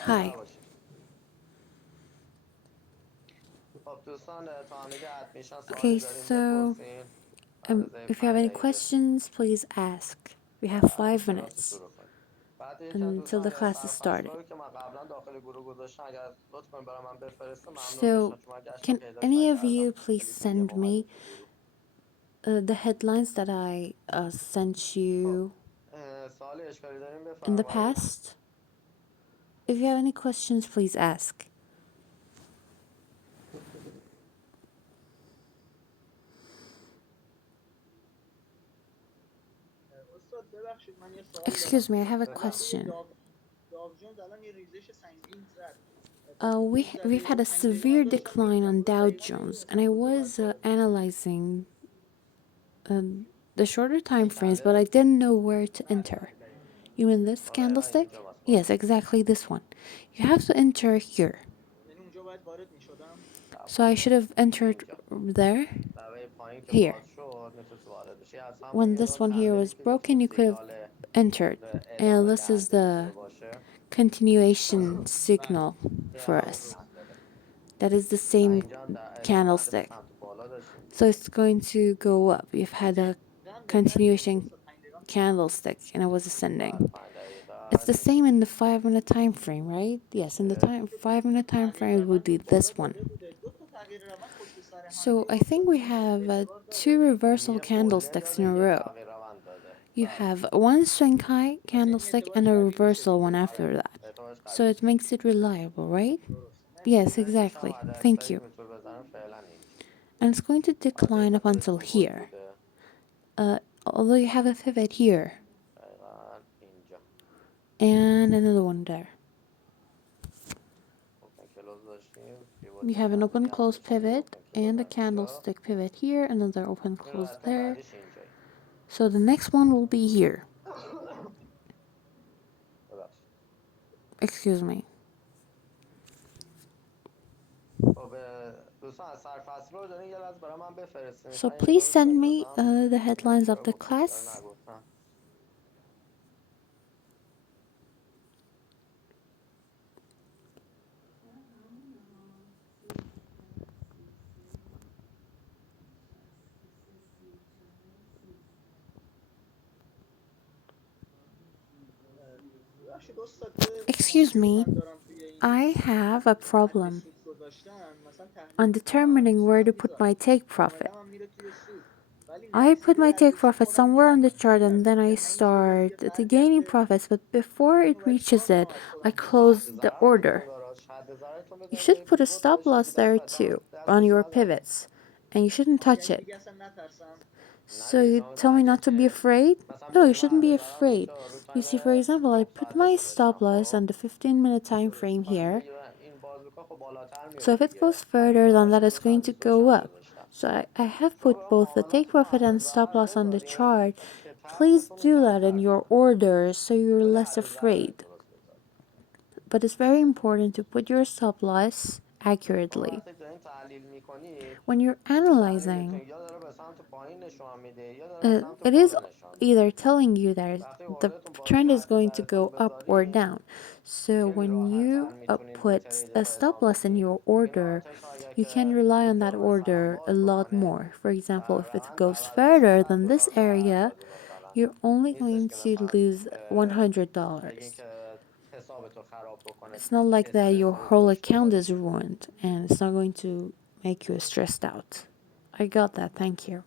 Hi. Okay, so if you have any questions, please ask. We have 5 minutes until the class is started. So, can any of you please send me the headlines that I sent you in the past? If you have any questions, please ask. Excuse me, I have a question. We've had a severe decline on Dow Jones, and I was analyzing the shorter time frames, but I didn't know where to enter. You mean this candlestick? Yes, exactly this one. You have to enter here. So I should have entered there, here. When this one here was broken, you could have entered. And this is the continuation signal for us. That is the same candlestick. So it's going to go up. We've had a continuation candlestick and it was ascending. It's the same in the 5 minute time frame, right? Yes, in the 5 minute time frame it would be this one. So I think we have two reversal candlesticks in a row. You have one swing high candlestick and a reversal one after that. So it makes it reliable, right? Yes, exactly. Thank you. And it's going to decline up until here. Although you have a pivot here. And another one there. You have an open close pivot and a candlestick pivot here, another open close there. So the next one will be here. Excuse me. So please send me the headlines of the class. Excuse me. I have a problem on determining where to put my take profit. I put my take profit somewhere on the chart and then I start to gaining profits, but before it reaches it, I close the order. You should put a stop loss there too on your pivots, and you shouldn't touch it. So you tell me not to be afraid? No, you shouldn't be afraid. You see, for example, I put my stop loss on the 15-minute time frame here. So if it goes further than that, it's going to go up. So I have put both the take profit and stop loss on the chart. Please do that in your orders so you're less afraid. But it's very important to put your stop loss accurately. When you're analyzing, it is either telling you that the trend is going to go up or down. So when you put a stop loss in your order, you can rely on that order a lot more. For example, if it goes further than this area, you're only going to lose $100. It's not like that your whole account is ruined and it's not going to make you stressed out. I got that, thank you.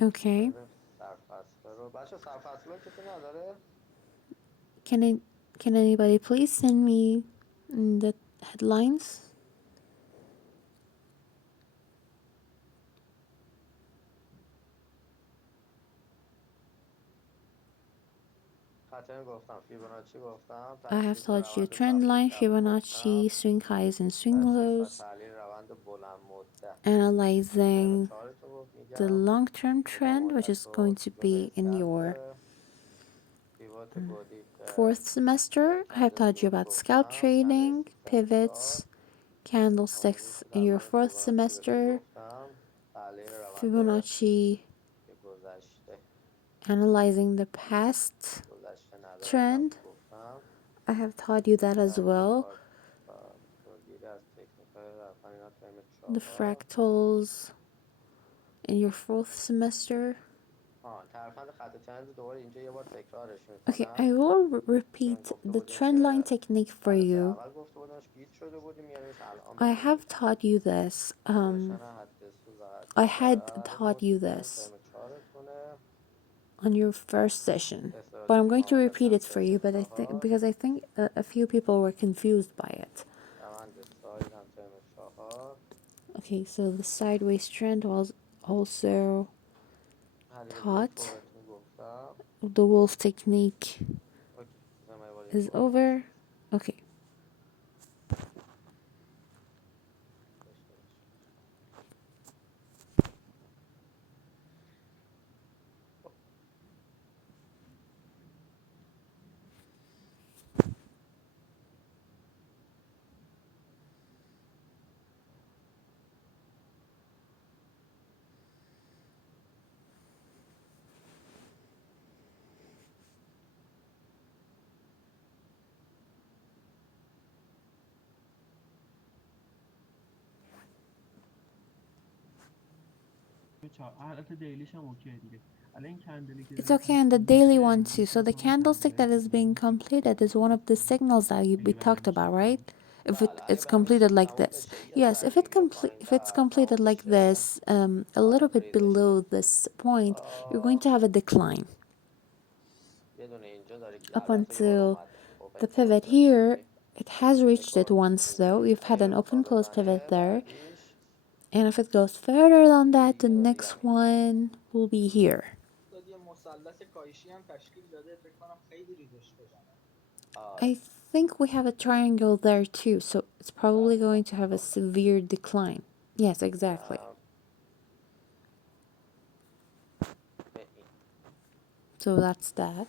Okay. Can anybody please send me the headlines? I have told you trend line, Fibonacci, swing highs and swing lows, analyzing the long-term trend, which is going to be in your fourth semester. I have taught you about scalp trading, pivots, candlesticks in your fourth semester, Fibonacci, که گذشته analyzing the past گذشته نداره اینم trend. گفتم. I have taught you that as درصد well. کارت جلوگیری از تکنیک های رفتن اینا ترم The 4. fractals in your fourth semester. ترفند خط ترند دوباره اینجا یه بار تکرارش Okay, میکنم، I will چون repeat گفته the بودیم trend line که technique for جلسه you. اول گفته بودمش گیج شده بودیم میاریمش الان I بخونیم. have taught you this. نوشتن حد سوز I حد had ضرر taught بود you که this ترم 4تونه. on your first session, but I'm استراتژی going to معاملات repeat هم it for you. ترم But I think 4. because I think a few people were confused by it. روند ساید هم ترم 4. Okay, so the sideways trend was also حلیب گلفو taught. بهتون گفتم. The wolf technique اوکی بذار من یه بار اینو is باز over. Okay. داشته باشیم. خب. It's okay on the daily one too. So the candlestick that is being completed is one of the signals that we talked about, right? If بله اگه it's بندش completed like تموم this. بشه یه Yes, ذره اینجا if it's پایین‌تر completed تموم like بشه. this, a little bit ریزش below داره. this point, you're going تا to have a decline یه دونه اینجا داره که up البته یه بار until اومده اوپن the کلوز pivot here. داشتی. It has reached it تکرار میشه once though. اینجوری You've had اگه an رو open تا close pivot بزنه there. بعدیش And if it goes further than یکی that, the دیگه داره یا next نه. one will be here. داد یه مثلث کاهشی هم تشکیل داده فکر کنم خیلی ریزش بزنه. I آره think we have a triangle there too, so it's probably دقیقا going to have a آفر. severe decline. Yes, exactly. میرم به این. So that's that.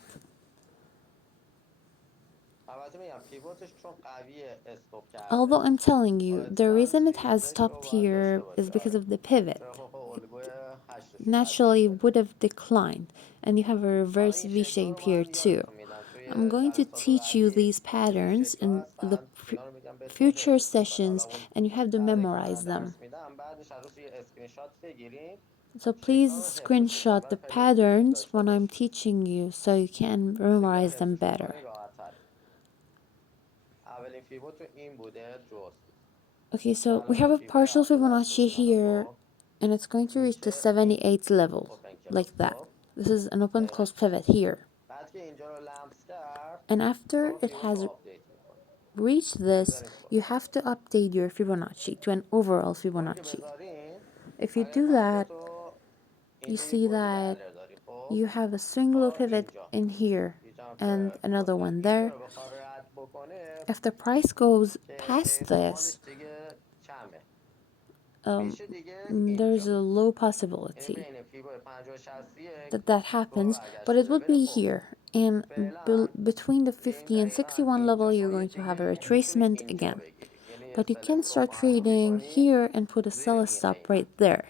البته میگم پیوتش چون قویه استوب Although کرده I'm telling you, the حتما reason it has ریزش رو stopped باید داشته here is باشه. because آره of the pivot. چرا خب الگوی هشتش رو تشکیل Naturally داده. would have declined, and you have a حالا reverse این V شکل‌ها shape رو here من too. یادتون میدم I'm توی going to جلسات teach you بعدی. these این patterns شکل‌ها in the هستن اینا رو میگم بهتون future حفظشون کنید. حالا sessions, اون and you have to لحظه‌ای که من memorize them. درس میدم بعدش عروس یه اسکرین شات بگیرید So please شکل‌ها رو حفظشون کنید screenshot برای the فردا میتونید patterns داشته when I'm باشید. teaching you so you can شکل‌ها رو memorize them حفظشون better. کنید راحت‌تره. اولین پیوت این بوده جست Okay, که so we الان have با a کیفای partial هفته دستی Fibonacci بزنم here, خب and it's going to reach the میشه این 78th level, اوپن like کلوز. that. خب This is an open close قیمتش pivot here. بعد که اینجا رو لمس کرد And after شما it پیوت رو has آپدیت میکنید. reached this, بذاریم پایین. you have to update your Fibonacci to an overall همین که Fibonacci. بذارین If you اگر do that, خطتو you اینجوری see بریدی that الر داری خب you have a swing low تا pivot اینجا in here یه and جمپ another واسه one این there. رو بخواد رد بکنه If the price goes که past this, احتمالش دیگه کمه um, میشه دیگه there's اینجا a low یعنی possibility بین فیبو 50 و 61 that that دور happens, but برگشت it شده would ولی be خب here. And فعلا between the بیاین 50 and دقیقا 61 اینجا level, you're شما going یه to have a تیکه میتونید retracement اینجا again. بگیرید یعنی But you can اسلپ رو start معمول trading میکنید here and put a زیر sell این stop قیمت right there,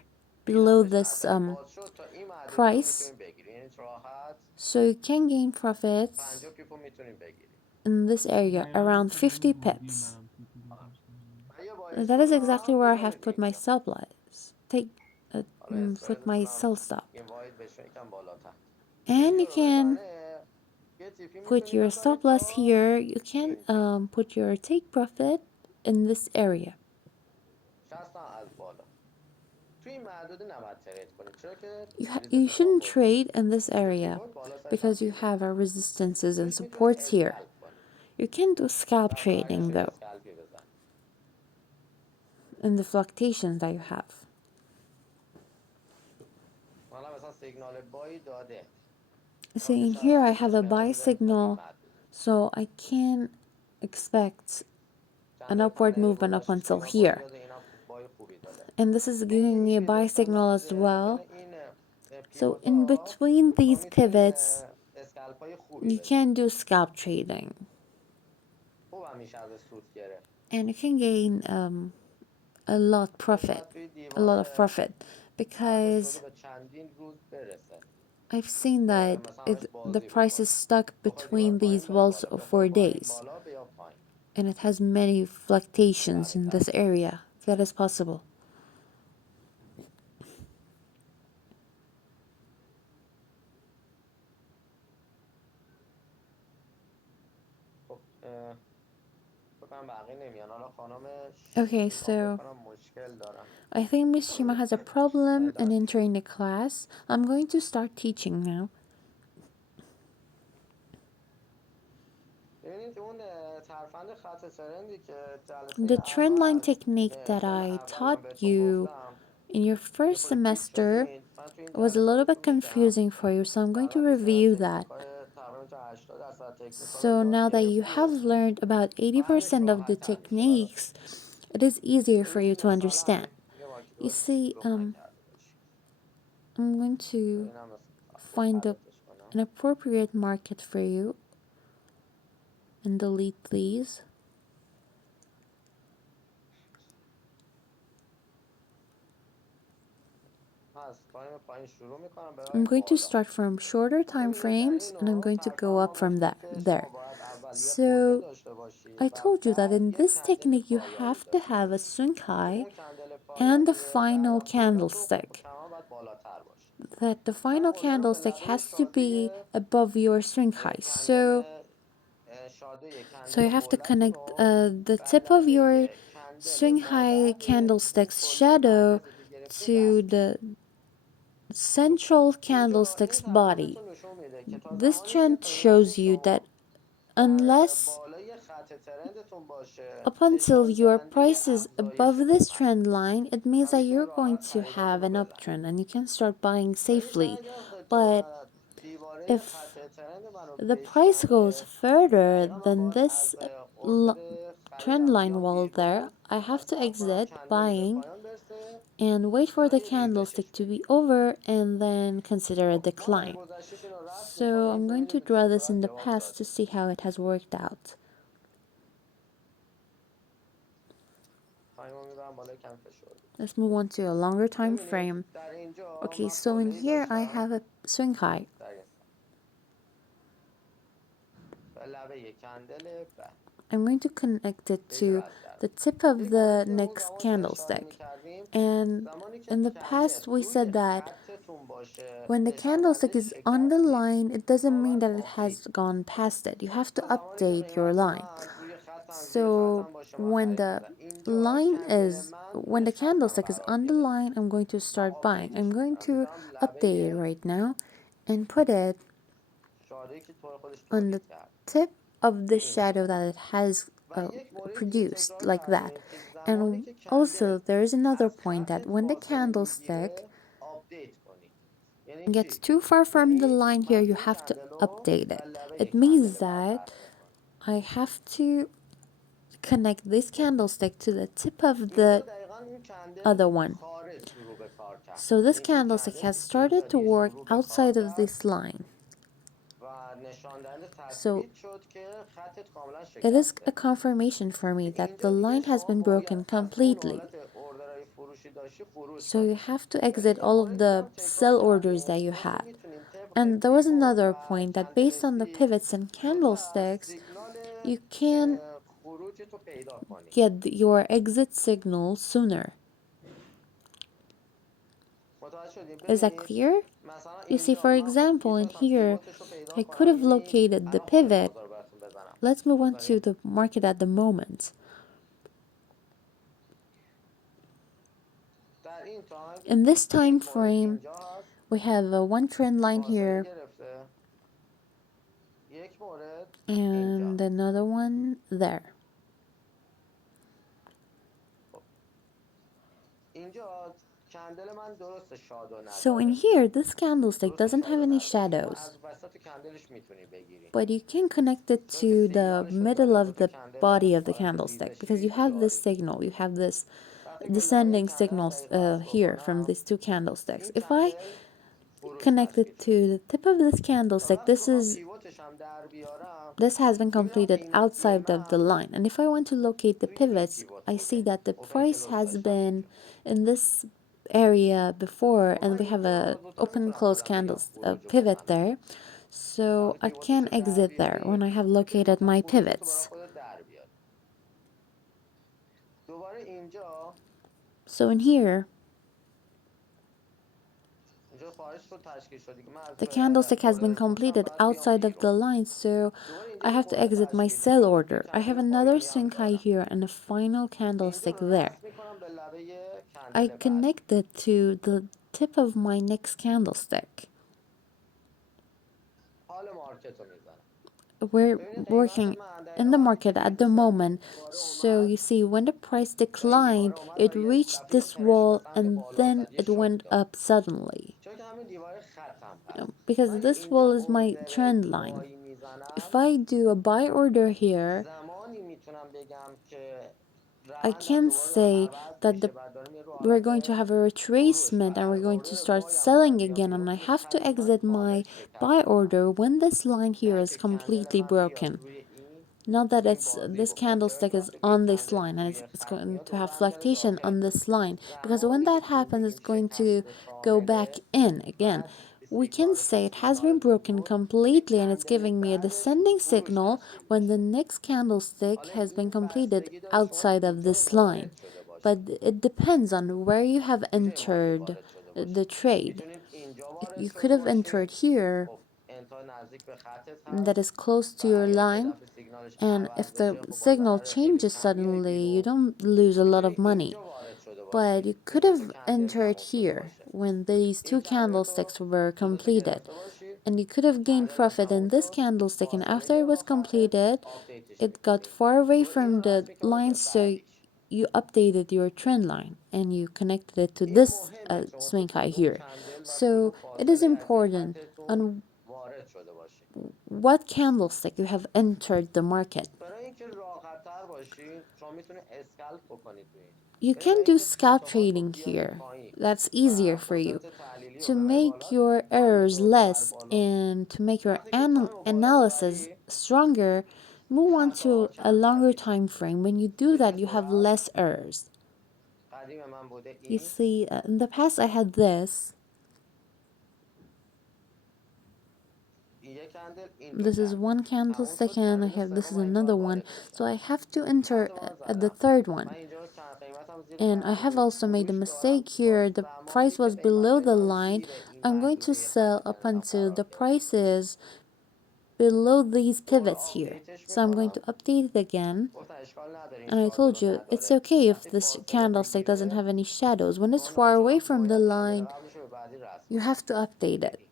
below بیلندش this نزنید باز شد تا این معدومه رو price, میتونید بگیرید یعنی راحت so you can gain profits 50 پیپو میتونید بگیرید. in this area around 50 pips. من یه باعث That is exactly گذارم where I بذارید have put my اینجا stop loss. حالا Put my اسپردتونم sell stop. این واید بشه یکم بالاتر که And you اینجا رو can بزنه یه تیپی put میتونید your بذارید stop loss تا here. You can اینجا put your take profit in this area. 60 هم از بالا توی این محدوده نباید ترید کنید چرا که You ریزش shouldn't کافور trade میشه in this اینجا area پیوت بالا سرش هم because you پیوت have our resistances and روش میتونید supports here. اسکلپ کنید You can do scalp بعد trading برگشت یه though اسکلپی بزنید. in the fluctuations that you have. حالا مثلا سیگنال بایی داده See, in شاتش here I هم have a اسکلپ buy میزنید تا این signal, محدوده so I can expect an چند upward پنل movement up گذشته until سیگنال بایی here. داده اینم بای خوبی داده And this is بین giving این me a buy پیوت signal as بین well. این So پیوت in ها between شما these میتونید pivots, اسکلپ های خوبی you can بزنید do scalp trading خوب هم میشه از سود گرفت and you can gain a lot یا profit, شاید توی a lot of دیوار profit بعدش شده because به چندین روز برسه I've seen که that مثلا همش the بازی price is بکنه. stuck بخوای ببر between پایین these بره walls بالا، بخوای for پایین days, بالا بیا پایین. and it has many fluctuations بله in بله. this area. That is possible. خب فکر کنم بقیه نمیان. حالا خانم Okay, شیما فکر so کنم مشکل دارن. I think Miss Shima has a problem in الهی. entering the class. I'm going to start teaching now. ببینید اون ترفند خط ترندی که جلسه The trend line اول technique that ترم I اول taught من بهتون you گفتم in your یه first خورده گیج semester شدین. من تو این was a جلسه little بهتون bit میگم confusing for you, so I'm going to فقط یه سری review تکنیک that. های تقریبا تا 80% تکنیک ها رو So یاد now that you have گرفتیم. learned about بعدش 80% of the راحت تر میشه براتون. techniques, it is easier for you ببینید to understand. مثلا یه مارکت You رو see, شروع نکرده باشیم. I'm going to اینم find حذفش an کنم. appropriate market for you and delete these. از تایم پایین شروع میکنم I'm ببریم going to بالا. start from shorter time ببینید در frames این and I'm نوع going to go ترفند ما up from گفتیم that که there. شما باید اول یه خروجی So داشته باشید I و told you that بعد in یه this کندل technique you پایانی have to داشته have a باشید swing که high اون کندل and the پایانی بعد final از خروجتون خب candlestick. کمان باید بالاتر باشه. That the من final گذاشتم به candlestick لبه has to be شاده above your swing high. کندل So کندل you have to هولتون connect رو the بر tip of your لبه کندل swing high مادر اون candlestick's کل shadow مرکزی که گرفتیم to وصل کنید. the central اینجا این candlestick's ترفند body. بهتون نشون میده که تا This زمانی که trend قیمت shows you that شما در unless بالای خط ترندتون باشه up until نشان your دهنده price is above افزایش this قیمته trend line, it means و that you're میتونید going راحت to have خریداتون رو an بزنید. uptrend and you can start buying ولی safely. اگر خودتون But اومد دیواره خط if ترند منو the price goes بشکنه further دقیقا من than باید this از اوردر trend خریدم line بیام wall there, بیرون I و have to صبر کنم exit کندلی به buying پایان برسه and wait for و the یه ریزشش candlestick to be بگیرم. over and then consider a خب ما برای decline. گذشتهش این رو رد So I'm میکنیم going ببینیم to به چه draw this صورت in the جواب past to دادیم. see how it has worked out. تایم رو میبرم بالای کم فشرده. Let's move on to a longer time ببینید frame. در اینجا Okay, من so in خورده ای here I داشتم have a swing high در این سطح و لبه کندل بعد I'm going to connect it به اینجا to رد the کردم. tip of یک the موردی که اون next زمان اشاره candlestick. میکردیم And زمانی که in the کندل past, we روی said that خطتون باشه when the نشان دهنده candlestick is on the شکستید. line, it doesn't شما mean باید that it آپدیت has کنید. gone past it. You have to تا زمانی که update your قیمت line. من روی خطم زیر So خطم باشه من خرید میزنم. اینجا کندل من when روی the خطم candlestick is قرار on the گرفت. line, I'm going to من start buying. I'm آپدیتش going میکنم to میذارم update it لبه right now and put it شاده که طور خودش on the تولید کرد tip of the این shadow صورت. that it has و یک مورد دیگه produced تکرار like that. کردیم که زمانی And که کندل also, there is another از point that خطت when the فاصله candlestick میگیره آپدیت کنید. یعنی gets چی؟ too far from the یعنی line here, من you این have to کندل رو update و it. لبه It کندل means بعد that فرق میکنم. I have to connect this candlestick to the tip of اینجا the دقیقا این کندل other one. خارج شروع به کار کرد. So this یعنی این candlestick کندل has اینجا started to دیگه work شروع به کار outside of کرد this line. و نشان دهنده So تثبیت شد که خطت کاملا it is a شکسته. confirmation for me که that the اینجا دیگه line has شما been broken باید از اون completely. حالت اوردرهای فروشی داشتی خروج So you کنی. have to ولی exit یه all of مورد دیگه the هم تکرار sell orders کردیم that you اینکه had. میتونیم طبق And there was پیوت another و point that کندل based on the استیک pivots and دو تا candlesticks, سیگنال you can خروج تو پیدا کنی. get your exit signal sooner. متوجه شدیم؟ Is that ببینید clear? مثلا You see, اینجا for من خب example, in میتونستم here, پیوتش رو پیدا I could کنم. have میبینید located the الان خارج pivot. بازار براتون بزنم. Let's move on to بذارید the market at the moment. در این تایم In this time یک مورد frame, اینجا هست we have one trend line فاصله here گرفته، یک مورد اینجا. and another one there. خب اینجا کندل من درست شادو So in نداره، here, this candlestick درست doesn't have شادو any نداره. شما shadows, از وسط کندلش میتونی بگیری but you can connect it چون که to the سیگنالش رو middle داره. of دو تا the کندل body of the حالت candlestick because ریزشی you have this جاری. signal, you have this وقتی که لبه descending کندل رو signals دقیق وصل here from بکنم these two candlesticks. این If I کندل خروج connect it تثبیت شد to the tip of this و candlestick, وقتی بخوام پیوتش هم در بیارم this has been میبینم completed قیمتی outside of the من line. And if I want to locate the توی این pivots, پیوت I see بوده. that the اوپن price کلوز has داشتم been اینجا. in this area before, خب من and we have اینجا a زودتر open میتونم close خودم بگم candles a خروج رو pivot بزنم. there, so وقتی I پیوتش can رو در exit there when I بیاریم have بگیم located مثلا my خروجتو برای pivots. خودت در بیار. دوباره اینجا So in here, خواهش رو تشکیل شد دیگه. من از the candlestick has been اوردر فروشم completed باید بیام outside of بیرون. the line, so دوباره اینجا I یه have to خورده exit my تشکیل sell شد. یه order. I have کندل another پایانی هم swing high دارم. here and a final اینجا candlestick there. رست میکنم به لبه I کندل بعد. connect it to the tip of my next candlestick. حال مارکت رو میزنم. We're ببینید قیمت working من in دقیقا the وقتی که market توی at the moment. دوباره So you اومد، see, when the price این دیواره declined, اومد و it یه reached دفعه یه this پرش به wall سمت and بالا then زد، یه it شوک went داد. up suddenly. چون که همین دیواره ختم هست. Because من this اینجا wall is my اوردر trend line. بایی If میزنم، I do a buy order here, زمانی میتونم بگم که I روندم can دوباره داره say عوض that میشه و داریم یه رو we're حالت going to have a فروش و retracement and we're از going to اوردر start بایم باید selling بیام again, بیرون and I که have to حتما exit کامل my buy شکست بخورم. order when this line here نه is اینکه کندل completely من بیاد broken. روی این Now that این it's بازی this بکنه. چرا candlestick که is وقتی که این on this کندل line and روی it's خط going میاد to دوباره have برمیگرده fluctuation داخل. on this line, because when زمانی that که این happens, بگیم it's going to شکسته go back کامله، in again. بعد We can سیگنالش هم say it has سیگنال been broken ورود، یه completely and it's کندل giving me a بعدش descending فروش signal تشکیل when the بشه. next candlestick حالا has been این completed بستگی داره شما outside of کجا this line. وارد شده But باشید. it depends on where you have کجای مارکت entered وارد شده the باشید. trade. میتونید اینجا وارد You could شده have entered باشید. here, خب انتها نزدیک به خطت that هست is close و to your اگر که line, دفعه سیگنالش and عوض if the بشه، خب باز signal ضرر خیلی changes کم میای suddenly, you بیرون. don't lose a lot of میتونید money. اینجا وارد شده But باشید you که could دو تا have کندل entered تموم شده here باشه. when these این two کندلش رو candlesticks were دو تا completed, گرفته باشید. and you could have gained کندلم profit تموم in this شد، candlestick, and فاصله after it گرفت was با خطت، completed, آپدیتش it got میکنید. far away دوباره این from رو the رسم میکنید به line, so بعدیش. you updated your trend line and you connected it to این this مهمه شما تو swing high کدوم here. کندل و کدوم So it is فاصله از این important خطتون on وارد شده باشید. what candlestick you have entered the market. برای اینکه راحت تر باشین شما میتونید اسکلپ بکنید روی این. You یعنی برای can do اینکه scalp خطاهات رو trading بیارید here. پایین That's easier و for you. قدرت تحلیلی رو To ببرید make بالا، your errors بایتون رو ببر less بالا. and to make your وقتی که تایم رو بالا analysis ببری، stronger, move on to خطاها a کمتر longer میشه. time frame. When you do مثل that, you have صورت less errors. قدیم من بوده You این. see, in the past, I had this. این یک کندل، این دو This is کندل one تموم candlestick, شد. and I کندل have this سوم is من اینجا باید another one. وارد So بشم. I have to enter خط رو من at the زدم. third من one. اینجا قیمتم زیر And I خط have بوده، also made a فروش mistake دارم تا here. The زمانی price که was below قیمتای the من line. زیر این I'm going to محدوده sell خط up تنشم until قرار the گرفته. price is below these دوباره pivots here. آپدیتش So I'm going میکنم. to update it again. گفتن اشکال نداره این And I شادو told رو you, it's نداره. okay if وقتی this فاصله candlestick doesn't بگیره have any shadows. When it's شما far away ناچار from the باید کندل line, قبلش رو به بعدی رسم you have کنید. to update مثل it. این.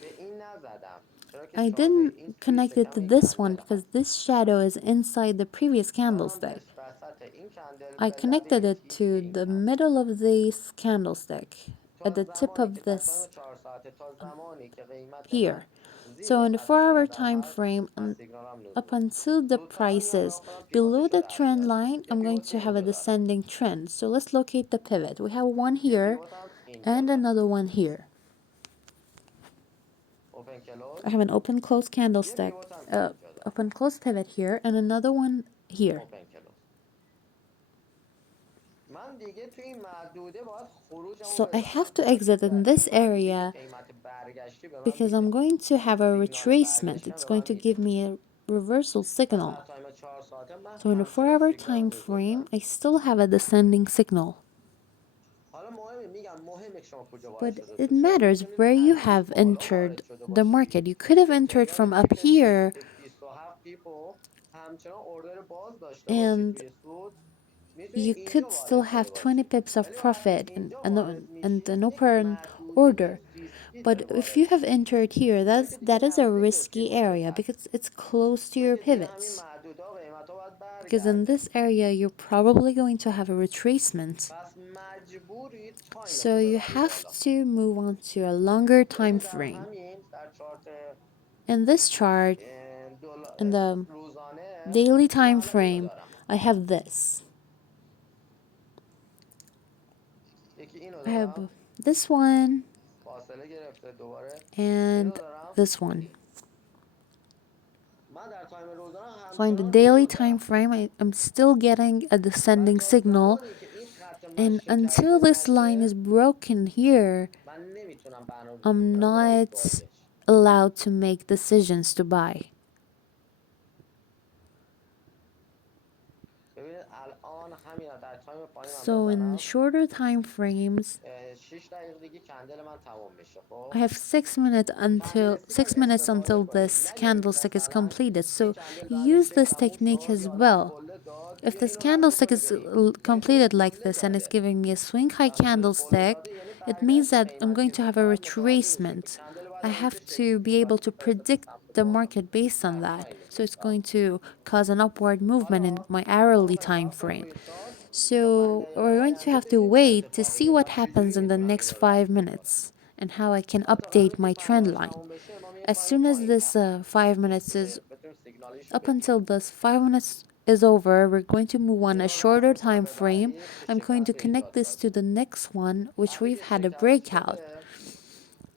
به این نزدم چرا که I شادوی didn't این توی connect it شکم to این this one کندل because هست. this shadow is inside the previous زدم candlestick. به وسط این کندل I به connected لبه it تیپی to این the کندل. middle of this candlestick at تا the tip زمانی که of در تایم this 4 ساعته، تا زمانی که قیمت من here. زیر So in the خط 4-hour ترندم time هست، frame, من سیگنالم up نزوله. until the زودتر میام prices برای خودم below پیوتش رو the در trend بیارم. line, یه I'm going پیوت to have a اینجا دارم. descending trend. So let's locate the pivot. We have one یه here پیوتم اینجا and دارم. another one here. اوپن I کلوز. have an open close یه candlestick, پیوتم اینجا دارم. open close pivot here, and another one here. اوپن کلوز. من دیگه توی این محدوده باید خروجمو So I have بزنم، to چرا که exit in در این this محدوده یه area قیمت برگشتی به من because I'm میده. going to یه have a سیگنال retracement. برگشتی هم It's به going من to میده. give me a reversal پس در signal. تایم 4 ساعته من So in a همچنان 4-hour سیگنالم time frame, میگذارم. I still have a descending signal. حالا مهمه که شما کجا وارد But شده it باشید. شما matters میتونید where you از این have بالا وارد entered شده the باشید market. You could have که entered تعداد from up پیک here 27 پیپو همچنان اوردر باز داشته باشید and توی سود. میتونید you اینجا could still وارد شده have 20 باشید. pips of ولی وقتی profit اینجا and, وارد and میشید an یک open محدوده order. ریسکی But داره if وارد you have میشه. entered here, چرا که دیگه that is a نزدیک به risky پیوتت area هست. because it's close to چون your که دیگه همین pivots. محدوده ها قیمت ها باید Because in برگرده. this area, you're probably going to have a retracement. پس مجبورید So تایمتون رو you ببری have بالا. to move on to a longer time ببینید در frame. همین در چارت In this chart, in the روزانه daily من time الان اینو frame, دارم. I have this. یکی اینو I have دارم. this one فاصله گرفته دوباره. اینو and دارم. this one. من در تایم روزانه So in the همچنان daily حضور time دارم frame, I'm still getting a و descending تا signal. زمانی که این خط And مشی until کثیف this line is نشه broken here, من نمیتونم برنامه ریزی I'm بکنم برای not بازش. allowed to make decisions to buy. ببینید الان همین در تایم پایین من So in بزنم shorter time frames, 6 دقیقه دیگه کندل من تموم میشه. I خب have 6 minutes until کندلستیک هم 6 minutes استفاده until کنید. this نگذارید candlestick is مثلا completed. این So کندل بعدش use که this تموم technique شد as یه عالمه well. قله داد If دیگه this اینو رد candlestick بکنه is بریم. یعنی که این completed like قله this and it's داده giving me a swing high وقتی قله candlestick, داده یعنی it means برگشت that I'm going قیمتی to و have a باید متوجه بشید که retracement. کندل I بعدم این چه have شکلی to be میخواد able to میخواد به predict سمت the بالا market based on در that. پایین So it's نشستم. going to cause an upward movement in حالا my ما hourly میخوایم time صبر کنیم frame. روی چارت تا So 5 دقیقه we're going to آینده have to ببینیم چه wait to اتفاقی see what میفته happens چجوری in the میتونم next اینو رد five بکنم. minutes and how I can حالا تا وقتی update که my 5 trend دقیقه line. تموم بشه ما میایم As پایین soon as پایین this تر 5 minutes is که بتونیم سیگنالیشو up until بگیریم. this 5 minutes is over, we're going to move on a اینو رد shorter میکنم time به frame. بعدی که I'm چه going to خط connect ایجاد this to شده. the next one, which وقتی we've که had a شکست breakout. شده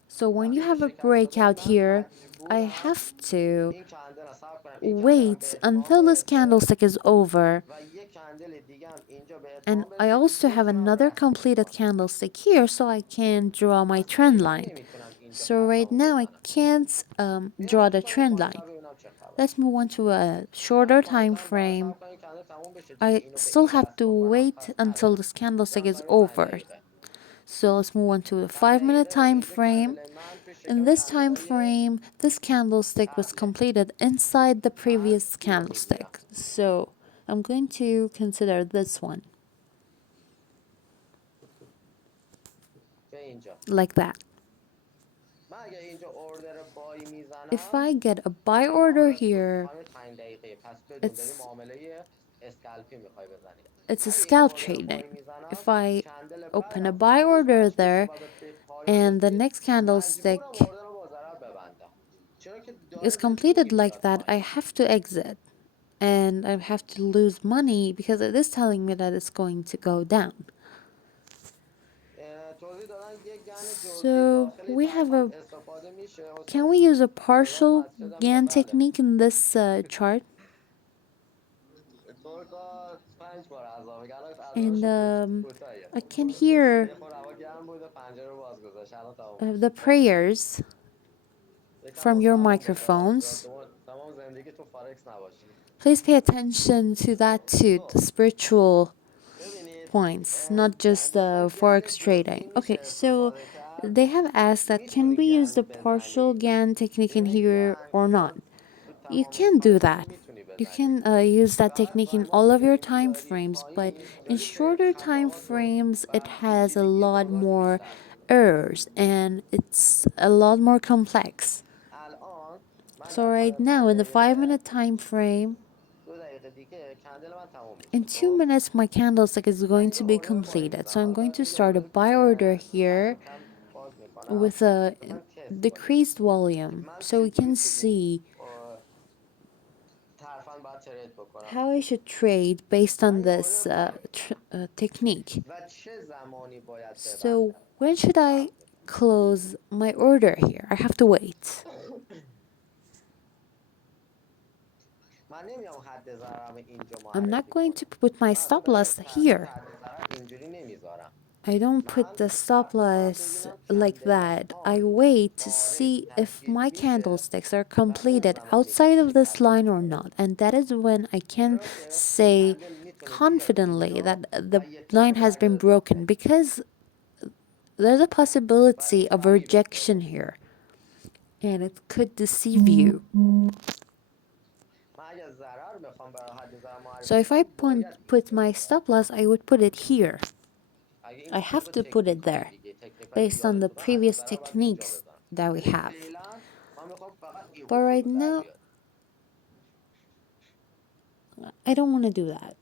So when you وقتی که have a شکست شده breakout من here, I مجبورم have to این کندل رو صبر کنم این کندل هم wait به اتمام until this برسه candlestick is over. و یک کندل دیگه هم اینجا به And اتمام I برسه که also have بتونم another رد completed بکنم. candlestick here so I can draw my پس trend فعلا line. نمیتونم اینجا So right خطمو now I بزنم. can't میام draw تو the تایم trend پایین line. تر ببینم چه خبره. Let's move on to a در shorter پایین time تر باید frame. صبر کنم کندل تموم بشه دیگه I اینو به still این have وصل to بکنم. wait پس until الان this candlestick در is تایم 5 over. دقیقه. So let's move on to the 5 5 minute دقیقه time اینجا frame. کندل من توی In شکم this time کندلای frame, this candlestick was قبله. completed inside the من previous اینو میگیرم candlestick. So I'm going to consider this one که اینجا. like that. من اگه اینجا اوردر بای If میزنم I get a buy این order معامله تو here, تایم 5 دقیقه پس بدون داری it's معامله اسکالپی میخوای بزنی. it's a اگه اینجا scalp اوردر trading. بای میزنم If I کندل open a بعدم buy هنوز order مشکوکه there و به پایان and the رسید next candlestick مجبورم اوردر رو با ضرر ببندم چرا که is داره بهش completed میگه like بیاد that, I پایین. have to exit and I have to lose money because it is telling me that it's going to go down. توضیح دادن یک گن جزئی So داخلی we have طرفم a, استفاده میشه. can استاد we use a صدای partial مسجد هم میاد. GAN بله technique in this chart? ترکا 5 بار عذاب گلات And اذانشون کوتاهه. I can hear یه خور هوا گرم بوده پنجره رو باز گذاشت الان تموم میشه. the prayers یکم from your مسلمون باشه microphones. تمام زندگی تو فارکس نباشی. Please pay attention to that too, خب the spiritual ببینید points, not just گفتن گن forex جزئی trading. میشه Okay, so استفاده کرد. they have asked that can میتونی we use گن the partial بزنی. GAN technique in بدون here گن or not? شما تو You تمام can do تایم ها that. میتونی You بزنی. can use that فقط technique in تایم all هایی of که your time میاری frames, but پایین in داری به shorter time خطاهات و frames, it has a پیچیدگی lot بازار more بیشتر میری. errors and it's a lot more complex. الان من So در right تایم now 5 in the five دقیقه minute time frame, 2 دقیقه دیگه کندل من تموم in میشه. two خب minutes my candlestick is من going to اینجا be اوردر بای completed. So میزنم. I'm حالا going to این start a اوردر buy order بعد here کم باز میکنم with a میخوایم تست کنیم decreased volume من so we چجوری can تو این see طرفن باید ترید بکنم how I should trade based من on یه اوردر this بای میزنم technique. و چه زمانی باید So ببندم when should I فرق میکنه. close my order here? I have to wait. من نمیام حد ضررم اینجا I'm not معرفی going to کنم. put my من اصلا stop برای loss تثبیت here. حد ضرر اینجوری نمیذارم. I don't put من the stop صبر میکنم loss ببینم like کندل that. I هام wait to وارد see if تشکیل my میشه candlesticks are و اون completed زمان outside میتونم of this شکست line بدم. or not. And that is when I can چرا که say کندل میتونه بیاد confidently اینجا that the و یه line تپه has been برگرده broken داخل because there's a و possibility of اینقدر rejection ایستاده. here and it could deceive you. من اگر ضرر بخوام برای حد ضرر So معرفی if I کنم باید put اینجا my بذارم. stop loss, I would put it here. اگه I این have طبق to put تکنیک it های there دیگه تکنیک هایی که based on یادت the بودن حد previous ضرر رو باید اینجا techniques بذارم. that we ولی have. فعلا من میخوام فقط این But حضور right رو در now, بیاد. I don't want to do that.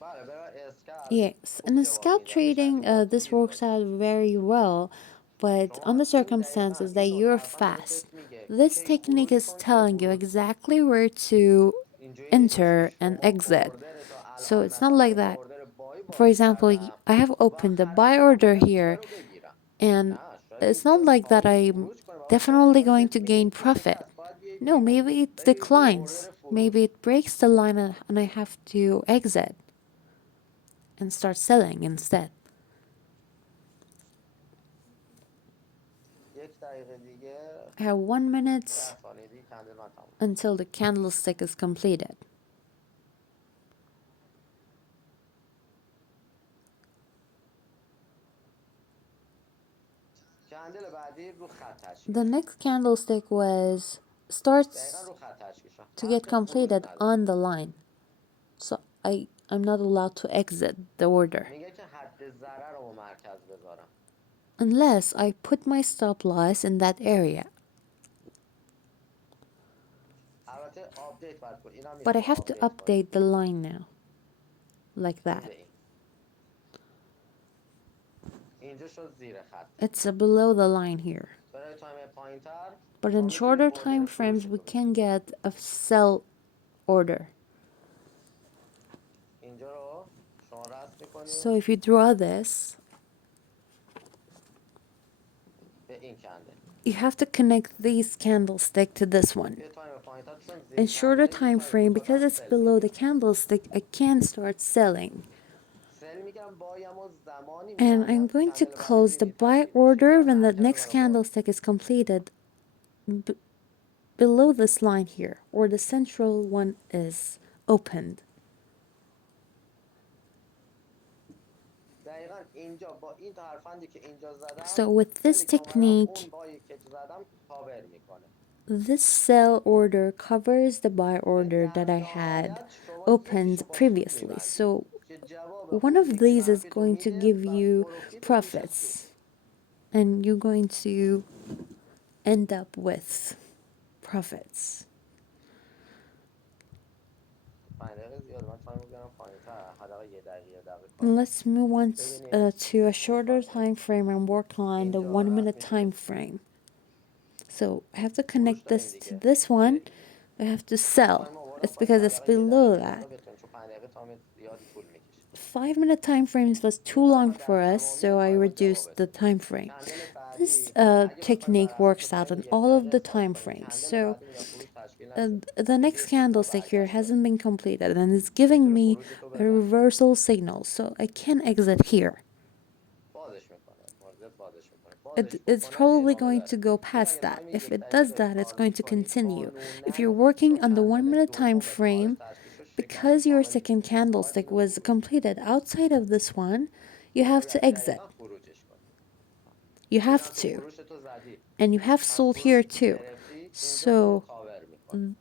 بله برای اسکل Yes, خوب in جواب scalp میدم به شرطی trading, که باید this پیر works باشی. out very well. But شما under این دقیقا circumstances that این نوع you're طرفن داره fast, بهت میگه this کی technique خروج is کن کی telling you ورود کن. exactly where to اینجوری نیستش که enter and شما exit. اوردر تا So الان it's not مثلا من like یه that. اوردر بای For باز example, کردم I have و opened the buy خریدم order باید پوله here, رو بگیرم. and نه شاید it's این not که like that قابل I'm خروج کنه و بعد شما definitely دقیقا going to میگه gain این که profit. شکست باید بیای No, بیرون maybe it بری روی declines. اوردر Maybe فروش. it breaks the line and I have to exit and start selling instead. 1 دقیقه دیگه I have 1 minute 10 ثانیه دیگه کندل من تموم میشه. until the candlestick is completed. کندل بعدی رو خط تشکیل The میشه. next candlestick was دقیقا starts رو خط تشکیل میشه، to get حق خروج completed نداره. on the line. So I'm not allowed to exit the order میگه که حد ضرر رو مرکز بذارم. unless I put my stop loss in that area. البته آپدیت باید کنی، این هم But I میتونی have to آپدیت کنی. update the line now, like این that. به این اینجا شد زیر خط. It's below the line here. برای تایم پایین تر But شما in میتونید shorter اوردر time frames, we فروشتون can بگیرید. get a sell order. اینجا رو شما رسم میکنید So if you draw this, به این کندل. you have to connect these candlestick to this one. توی تایم پایین تر چون زیر In shorter کندله، اینجا time تایم frame, کوتاه because تر it's سل below the میگیرم. candlestick, I can start selling. سل میگم بایم و زمانی And I'm میبندم که going to کندل بعدی close the زیرین buy تشکیل بشه. order میگم when the مرکز next منو باز. candlestick is completed b- below this line here, or the central one is opened. دقیقا اینجا با این ترفندی که اینجا زدم، So with this سلی که اومدم technique, اون بایی که زدم کاور میکنه. this sell order covers the buy که order that در I had نهایت شما یکیشو opened با سود previously. میبندی So که جواب one اون of یکی these is منفی تو going to میده give و you پروفیتت میشه سود. profits, and you're going to end up with profits. 5 دقیقه زیاد، من تایم رو بیارم پایین تر، حداقل 1 دقیقه کار کنیم. Let's move on ببینید to a چی shorter میخواد بگه. time frame and work on the اینجا 1 minute رسم time میشه. frame. So I have to فروش connect داریم this to دیگه this میره one. دیگه. I have to من sell. تایم آوردم It's پایین تر، because it's حداقل 1 دقیقه below جلو that. بتونیم، چون 5 دقیقه تایم زیادی طول میکشه. 5 minute time frames was too اینو long تقریبا در for us, تمامی so I تایم ها reduced the جوابتون میده. time frame. کندل This بعدی اگه بخوایم بر technique اساس works out تایم in 1 all of دقیقه the حساب time کنیم، frames. کندل So بعدی میگم فروش تشکیل نشد، the میگه next یه سیگنال candlestick here برگشت داد، hasn't been completed and it's giving میتونه me خروج تو a بزنه. reversal signal, so I can exit here. بازش میکنه، مارکت بازش میکنه، It, بازش it's بکنه probably ادامه going to داره. go این past اگه that. تایم If 1 it دقیقه does داری that, it's کار going to میکنی continue. If قانونا you're چون working on the کندل 1 minute time دوم باش frame, تشکیل شد شکست because your کامل میشه، second میگم باید candlestick اینو was فروش کنی. completed outside of this one, you have باید to exit. دقیقا خروجش کنی. You اینم have تو to. فروش تو زدی، And you have پس sold here فروشی که too. گرفتی اینجا تو رو So کاور میکنه.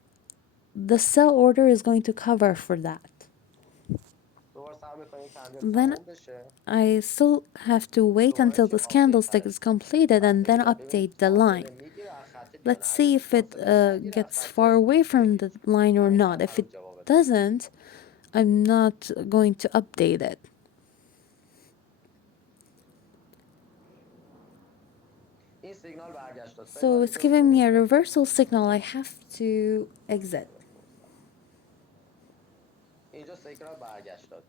the sell order is going to cover for that. دوباره صبر میکنی کندل Then تموم بشه، I still have to wait دوباره until چی this آپدیت candlestick ترش is کنی. completed بعد and then ببینم update the فاصله line. میگیره از خطت یا نه. Let's اگه see if it فاصله نگیره از gets far خطه away که from the هیچ، line or پایین تر not. If هنوز it جوابتو میده. doesn't, I'm not going to update it. این سیگنال برگشت داد، So بگاهید it's و giving me ورود a کنید. reversal signal. I have to exit. اینجا سیگنال برگشت داد،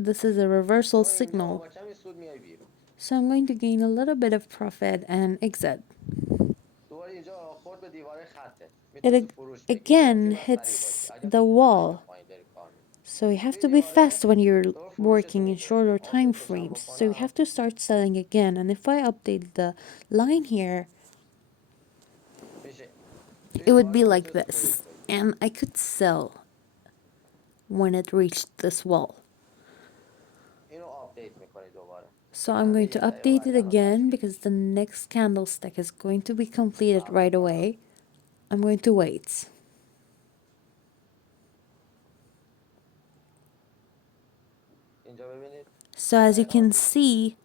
This is a reversal تو اینجا signal. با کمی سود میای بیرون. So I'm going to gain a little bit of profit and exit. دوباره اینجا خورد به دیواره خطت، It میتونستی فروش بگیری یا again باید سریع باشی hits اگه the تو تایم wall. پایین داری کار میکنی. So you have روی to be دیواره fast when you're دوباره فروش تو working in میگیره. shorter time آپدیت هم frames. So you بکنم have to start selling again. And if I update the line here, میشه روی it would دیواره be تو like میتونستی this. فروش بگیری. And I could sell when it reached this wall. اینو آپدیت میکنی دوباره که So I'm کندل going to 1 دقیقه update بعدی it الان again تشکیل because شد. the next candlestick is going to be completed صبر right میکنم. away. I'm going to wait. اینجا ببینید So as you دقیقا can see,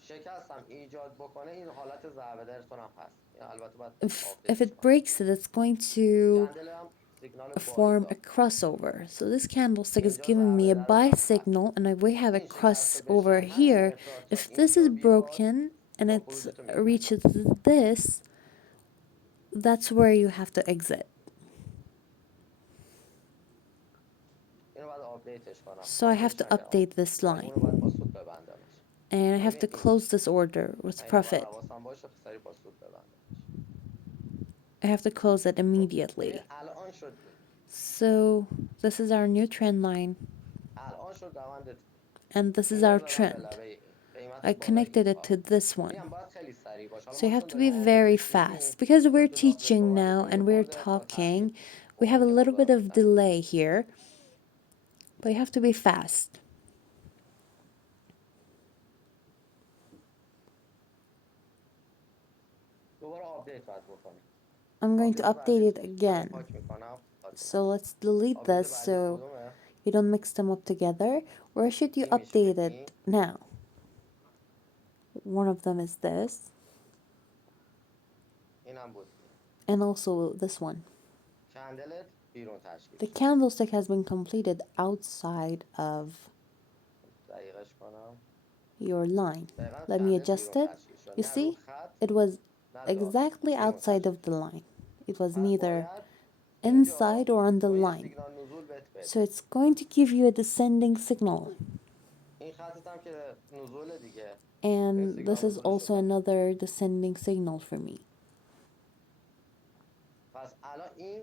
شکست هم ایجاد بکنه این حالت ضربه درتون هم هست. این البته باید if آپدیتش it کنید. breaks it, it's going to کندل هم سیگنال بای form a داد. crossover. So this candlestick is اینجا giving me ضربه a درش buy هم هست. signal, and if we have a این شکسته بشه crossover همین here, مقدار تا if this اینجا is بیاد broken and شما it خروجتو میزنی. reaches this, that's where you have to exit. کنم So I have پابلیش to نکردم. update this مجبور line. باید با سود ببندمش. And I have ببین to این close this order من with اینو باید profit. حواسم باشه سری با سود ببندمش. I have to close it خب ببین immediately. الان شد این. So this is our new trend line. الان شد روند. And this is اینو our زدم به trend. لبه این قیمت I بالا این connected it کار. to this one. میگم باید خیلی سریع باشه. حالا So ما you have چون to be داریم very آموزش میدیم fast. Because چون we're تو داخل teaching باوری now تو یه and we're خورده با talking, تاخیر we have a ممکنه little bit مزاحم of شویم. delay here, but you have to be fast. دوباره آپدیت باید بکنیم. I'm going to آپدیت update بعدی it من اینو again. پاک میکنم قاطی So نشه. let's delete آپدیت this بعدیت so کدومه؟ you don't mix them up together. Where should you این میشه update it این. now? One of them is this, اینم بود این. and also this one. کندلت بیرون تشکیل The شد. candlestick has been completed outside of دقیقش کنم. your line. دقیقا Let me کندل adjust بیرون it. تشکیل شد. You نه رو see, خط it was نه داخل. exactly بیرون outside تشکیل of the شد. line. It was پس neither باید inside اینجا or on the با یه line. سیگنال نزول بهت So بده. it's going to give you a descending signal. این خطت هم که نزول دیگه. این And this سیگنال is نزولشو also داد. another descending signal for me. پس الان این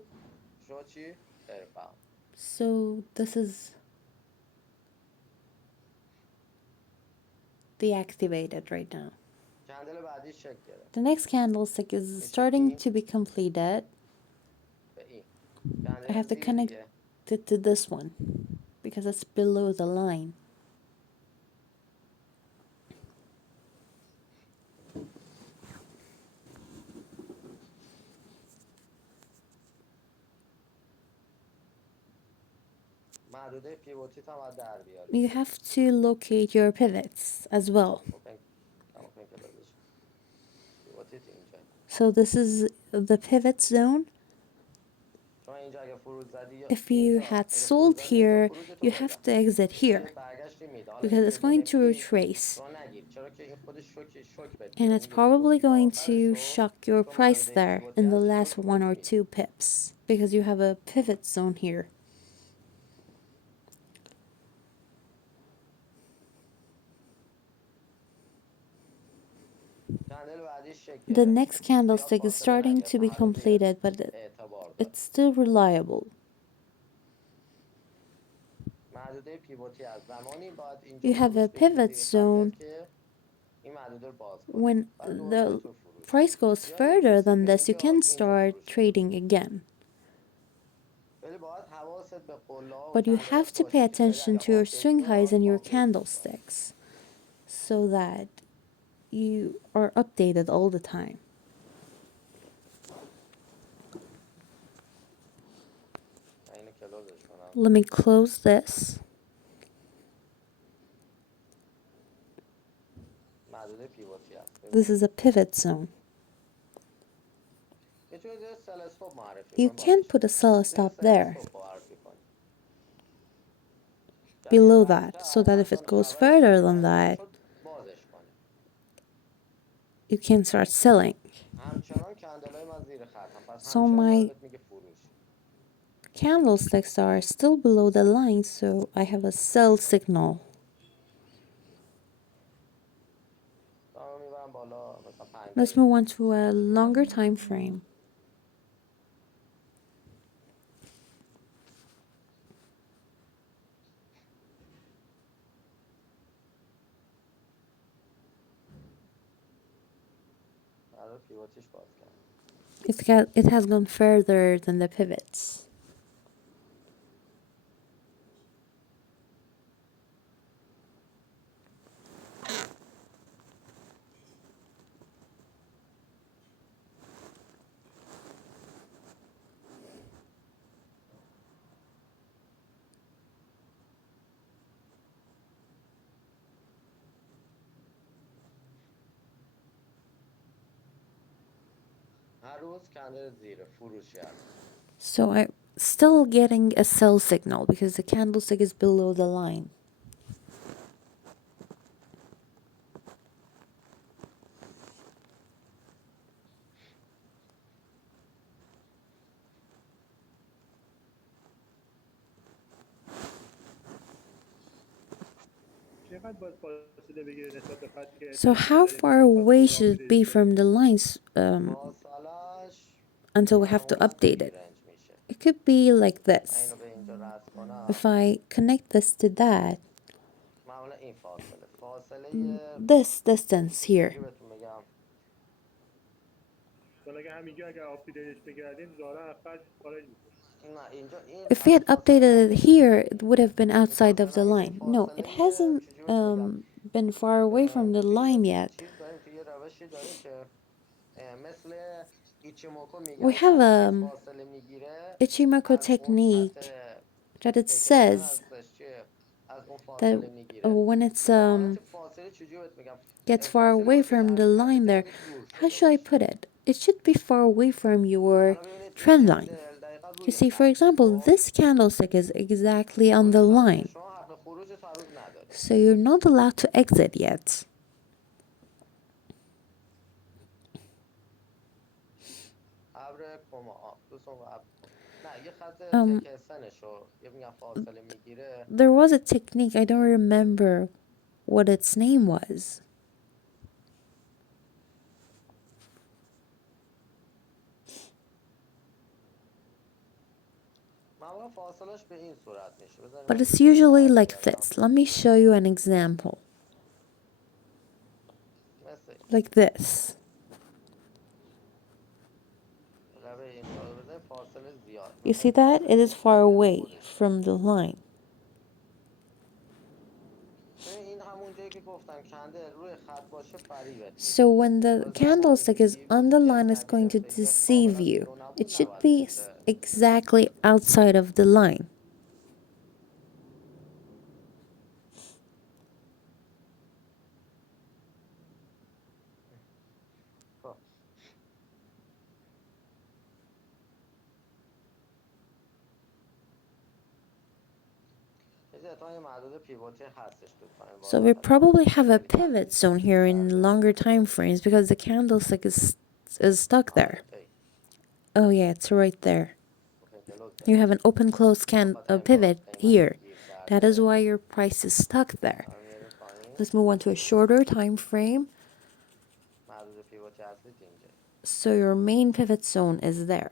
شد چی؟ برفام. So this is deactivated right now. کندل بعدی شکل گرفت. The next candlestick is میشه starting این to be completed. به این. I کندل have to زیر connect دیگه. it to this one because it's below the line. محدوده پیوتیت هم باید در بیاری. You have to locate your pivots as well. کماکن که دادش. پیوتیت اینجا. So this is the pivot zone. چون اینجا اگه فرود زدی یا If you اینجا had اگه فرود sold زدی اینجا here, خروج تو you بزن. have to exit دیگه here برگشتی میده. حالا این because it's یه going دونه to پی retrace. رو نگیر. چرا که این خودش شوک بهت And میده. it's میگه تو دو probably پیپ going آخرش to رو shock your چون price محدوده there پیوتی in the هست last شوک one بهت or میده. two pips because you have a pivot zone here. کندل بعدی شکل The گرفت. next زیاد candlestick is فاصله starting نگرفت. to be محدوده completed, but اعتبار داره. it's still reliable. محدوده پیوتی از زمانی باید اینجا You have a فروش بگیری pivot زیر خطت zone که این محدوده رو باز کنی. when بعد دوباره بری the تو فروش. price goes یا اینکه further رسید than به this, you اینجا can اینجا start فروش کنی. trading again. ولی باید حواست به قله‌ها و But you have کندلات to pay باشه که خیلی attention اگه to your آپدیت swing highs شد and your آپدیتش کنی. candlesticks so that you are updated all the time. من اینو کلوزش کنم. Let me close this. محدوده پیوتی هست. This ببین is a pivot zone. میتونید یه سل استاپ معرفی You کنید can بازش put a کنید. sell یه stop سل there استاپ معرفی کنید. که اگه below رفت that so that if it همچنان goes خبرش further اینه که than انجام that, شد بازش کنید. you can start selling. همچنان کندلای من زیر خطم. پس So همچنان داره my بهت میگه فروش. candlesticks are still below the line, so I have a sell signal. تا میبرم بالا مثلا 5 Let's دقیقه. move on to a longer time frame. بعد پیوتیش باز کرد. It has gone further than the pivots. هر روز کندل زیر فروشی هست. So I'm still getting a sell signal because the candlestick is below the line. So how far away should it be from the lines فاصلش until we have to معمولا update خیلی it? رنج میشه. It could be like من this. اینو به اینجا رسم If کنم، I connect this to that, معمولا این فاصله this distance here. چجوری بهتون بگم، نه اینجا این If we الان had فاصله updated it نداره، here, it would have been این outside of فاصله the نداره، این line. No, it hasn't چجوری بهتون بگم، been far away from the توی یه line yet. چیز داریم، توی یه روشی داریم که مثل ایچیموکو We میگن have از چی a فاصله میگیره، Ichimoku از اون خط technique that it چک من says هستش چیه، از اون that فاصله میگیره. when it's تا حالا چه فاصله چجوری بهت میگم، gets far فاصله away باشه from the از line خط there, ترنت دور how شده should I باشه. put it? It should be far away from your الان ببینید این trend line. کندل دقیقا You روی see, for خطه، example, خب this candlestick is exactly on روی the خطه، line, شما حق خروج تا روز نداریم. so you're not allowed to exit yet. ابر کما دوستان و ابر کما، نه یه خط Um, تکسنشو یه میگم فاصله میگیره. there was a technique, I don't remember what its name was. معمولا فاصلش به این صورت میشه، بذارید But من it's یه جایی usually در like بیارم، this. Let me show you an example. مثل این Like this. لبه اینجا رو بزنید، فاصله زیاد، You see بذارید that? فاصله It is خوب far کندل away خودش from باشه. the line. این همون جایی که گفتم کندل روی خط باشه فریبت So میده، when the تا زمانی که candlestick is on پیوت the line, شکل it's going to نگرفته یا deceive کاملا you. بیرون It نبود should نباید be بگیره. exactly outside of the line. خب چیزی اتفاقا یه محدود پیوتی هستش دوستان، این So بالا we خطا probably have a خیلی pivot تاثیر zone here in کرده. longer time frames because the candlestick is stuck there. اوکی Oh yeah, it's right there. اوکی کلوز You have کردم، an open close به can خاطر a این بالا pivot قیمتت here. گیر That is کرده. why your price is stuck there. میاریم پایین، Let's move on to a shorter time frame. محدود پیوتی اصلیت اینجا. So your main pivot zone is there.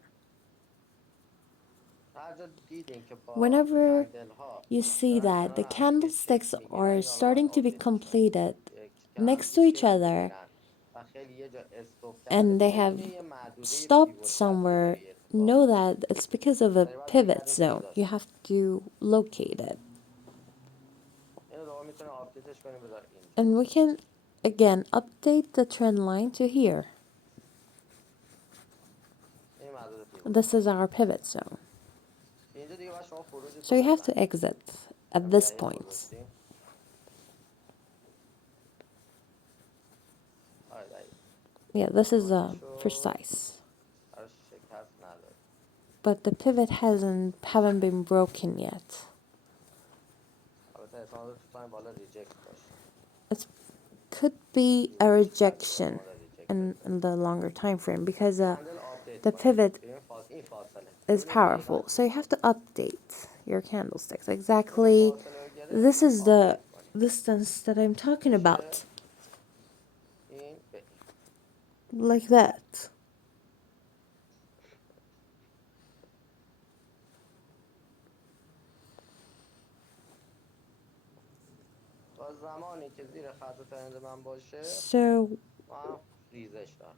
هر جا دیدین که با Whenever کندل ها you see دارن that the کنار هم دیگه شکل candlesticks میگیرن، are اینا باید starting to be آپدیتش کنید. completed که next همچی to each شکل other بگیرن و خیلی یه جا استوب کرده and they باشه، have میتونه یه محدوده stopped پیوتی اصلی somewhere, اینجوری اتفاق know بیفته. that it's because of a سری باید pivot بگردیم zone. You پیداش have کنیم. to locate it. اینو دوباره میتونه آپدیتش کنیم بذار اینجا. And we can again update the trend line to here. این محدود پیوتی This is هست. our pivot zone. اینجا دیگه باید شما So خروجتون you رو have to بزنید. exit at همین this دقیق point. گذاشتیم. آره دقیق. Yeah, this is پیوتیشو precise. براش شکست نداره. But the pivot haven't been broken yet. البته احتمال تو تایم بالا ریجکت باشه. It could be a پیوتیش هست rejection احتمال ریجکت in بشه. the longer time frame because کندل آپدیت the کنید. pivot ببین این فاصله. is ببینید دقیقاً powerful. این So you have to فاصله. update your candlesticks. چون که Exactly, فاصله رو گرفت this is the آپدیت کنید. distance that I'm talking میشه about. این به این. Like that. تا زمانی که زیر خط ترند من باشه So ما ریزش دارم.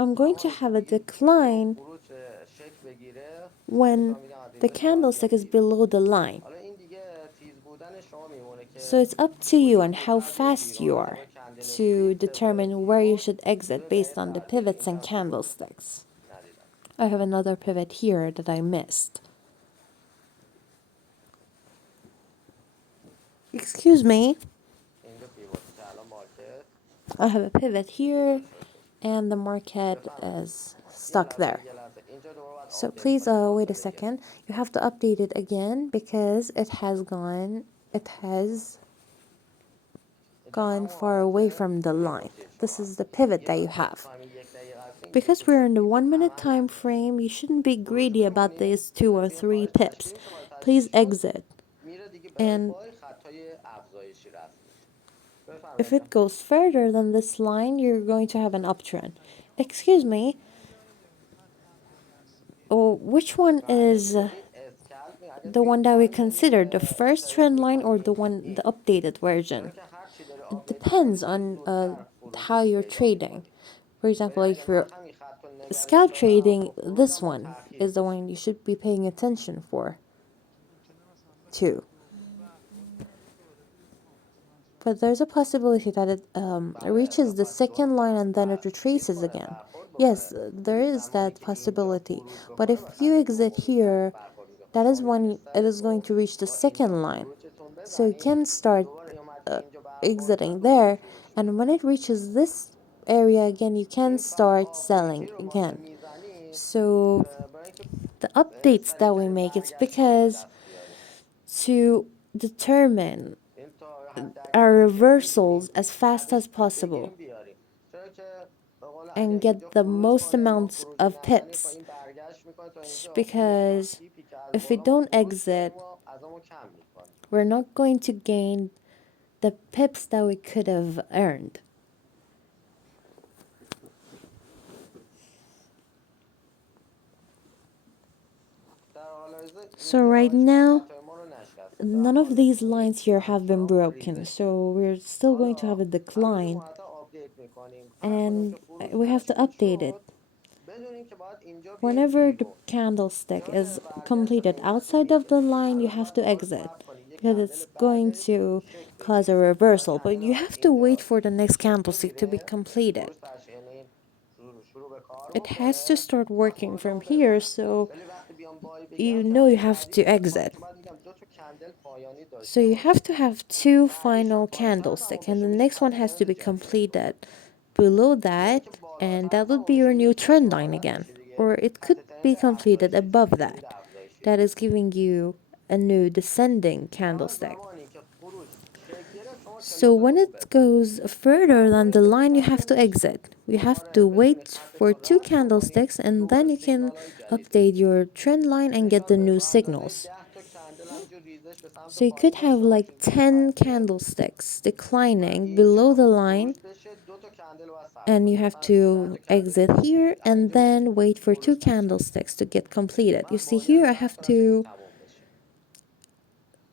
I'm going to زمانی که have a دیگه ورود decline خروج شکل بگیره when میتونم میگم از the ریزش باید بیام candlestick is بیرون. below the line. حالا این دیگه تیز بودن شما میمونه So که it's up to you کجا and how زودتر بیاید fast بیرون. you مثلا are با کندل to خوب طبق determine where you پیوت should exit روی دقیقه based on the تعطیلی pivots اینجا and استفاده کنید. candlesticks. ندیدم. I have another pivot here that I missed. Excuse me. اینجا پیوته که الان مارکت I have a pivot جدا here شده توش. and the market بفهمید is stuck there. یه لحظه اینجا دوباره باید So آپدیت please کنید wait a فاصله second. گرفت. You have to update it again because it has اینجا gone همون far حالت away from the line. پیوتی This شما is the هستش. pivot یه that you مقدار تا have. تایم یک دقیقه هستین یه Because کوچولو we're in the پیوت 1 minute عمل time نکنید. frame, you shouldn't be خروج greedy about بمونید these two بذارید or بیاین three خارج pips. تشکیل میشه، وارد Please تشکیل شد exit میره دیگه برای and پای خطای افزایشی رسم میشه. if it goes further than this line, you're going to have an uptrend. Excuse me, oh, which one is ببین اسکلپینگ اگه the توی one that we تایم considered, the first ترید trend line or میکنی the one, the این updated چرا version? که هر چی داری It آپدیت میکنی depends داری on زودتر how خروجش رو you're پیدا trading. میکنی. For ولی example, اگه if من you're همین خط رو نگرش scalp دارم trading, خب خروجم this باید one تاخیر is the بشه. one you should be paying attention for too. But there's a possibility that it بله reaches the بخواد second line and then it چیز retraces کنه again. برخورد Yes, بکنه there توی is زمانی that که اینجا possibility. خروج But بکنه if با you طرف exit دومی here, برخورد میکنه. خب that is شما when میتونید it سر is going دو to reach the تا اینجا second line. خروجتون So you بزنید، can start دوباره این اومد uh, اینجا برخورد کرد exiting دوباره there, شروع شد. and when it reaches this area again, you can این فقط start آپدیتی selling رو ما again. میزنیم So برای اینکه the updates that we سریعتری make, it's برگشت رو به because دست بیاریم. to determine این تا حد our اکثری که reversals میتونیم as fast as ازش possible بگیریم بیاریم. چرا که به قول اگه and اینجا get the خروج most کنه ما amounts خروج رو of نزنیم خب pips. این برگشت میکنه تا اینجا، خب اون Because پیپی که از if we بالا ما don't فروش exit, داریم و ازمون کم میکنه. we're not going to gain the pips that we could have earned. در حال So اینجا right هیچ وقت now, خطای ما رو نشکسته. در none of حال these این lines here have been همچنان با broken. ریزش داره. So we're still going to have حالا a همینجور decline, مرتب آپدیت میکنیم، هر کدوم and که خروج we have to تشکیل update it. شد بدونیم که باید اینجا بیایم Whenever the بیرون. candlestick جای is برگشت به completed این نتیجه outside of اینجا. the line, you الان have باید to دوباره exit صبر کنید یه because کندل it's going بعدش to شکل cause a بگیره. حالا reversal. But کندل you بعد have to wait اینجا for the next شکل candlestick to be بگیره completed. درست ترشه، یعنی این شروع به کار It has to بکنه start من working from خروجمو here, بزنم. so ولی وقتی بیام بای بگیرم you know you کندل have بعدی to بیاد پایین، exit. چون بعد میگم دو تا کندل پایانی So داشته you have باشه. to have two بعدیش هم final پایینتر تموم candlestick, and بشه the میشه next one اپ has to ترند be جدید. completed below یا that, اینکه and بالاتر that would تموم be بشه your میشه new خط trend line عقب again. میشه دیگه. Or it خط could ترند be completed افزایشی above ترید that. افزایشی. That is giving you a new descending حالا candlestick. زمانی که خروج شکل گرفت شما So when کلوزتون رو it بزنید. goes further صبر than the کنید تا line, you have to ببینیدش exit. You have دوباره to بتونید wait for خطتون two رد بکنید candlesticks, and دوباره then you can سیگنال های جدید update بدید. your trend line and get نشان the داد new به اندازه signals. 10 تا کندل همینجور ریزش به سمت So you could پایین have داشته like باشید روی 10 خط. candlesticks بعد declining below اینجا the line, خروج بشه دو تا کندل باید صبر and you کنید، have مثلا 10 to تا کندل exit دیگه here بگیرید. الان and اینجا میبینید then wait for two خروج تشکیل شد. candlesticks to get completed. You من see باید here, I صبر have کنم تا این to تموم بشه.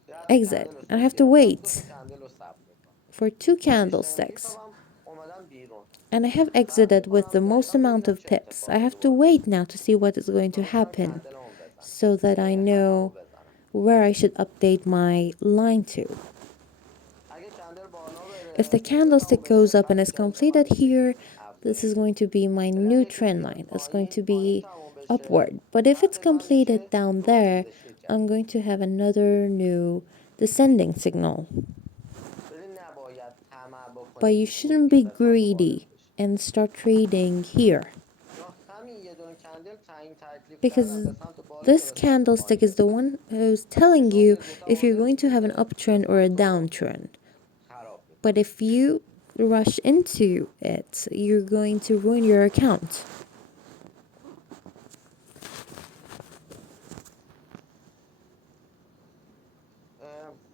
10 تا exit. کندل رو I سود have to گرفتم، دو تا wait کندل رو صبر میکنم. for two بعدش ترن candlesticks. میتابم اومدم بیرون. And I have صبر exited with میکنم the most دقیقا amount ببینم of چه pips. I اتفاقی have to دوباره wait میفته now to see what is going تا to بتونم happen کندلمو بزنم، so that I یعنی خطمو know بزنم. where I should update my line to. اگه کندل بالا If the بره اینجا تموم candlestick بشه goes up and خط is ترند من completed به شکل here, this is افزایشی. going to be my ولی new اگه که trend بیاد line. It's going پایین to پایین be تموم بشه upward. But if it's خط من completed میشه down دوباره there, ریزشی I'm جدید. going to have another new descending signal. ولی نباید طمع But بکنید you زود shouldn't این be قسمت رو وارد greedy بشید. and start trading here, چون همین یه دونه کندل تعیین تکلیف کردن because به سمت بالا یا this به سمت candlestick is پایینه. the one who's وقتی telling شما you میاد دوتا if you're آردر going to have an میگیره uptrend or a اقتصادتون رو downtrend. خراب But میکنه. if you rush into it, you're going to ruin your account.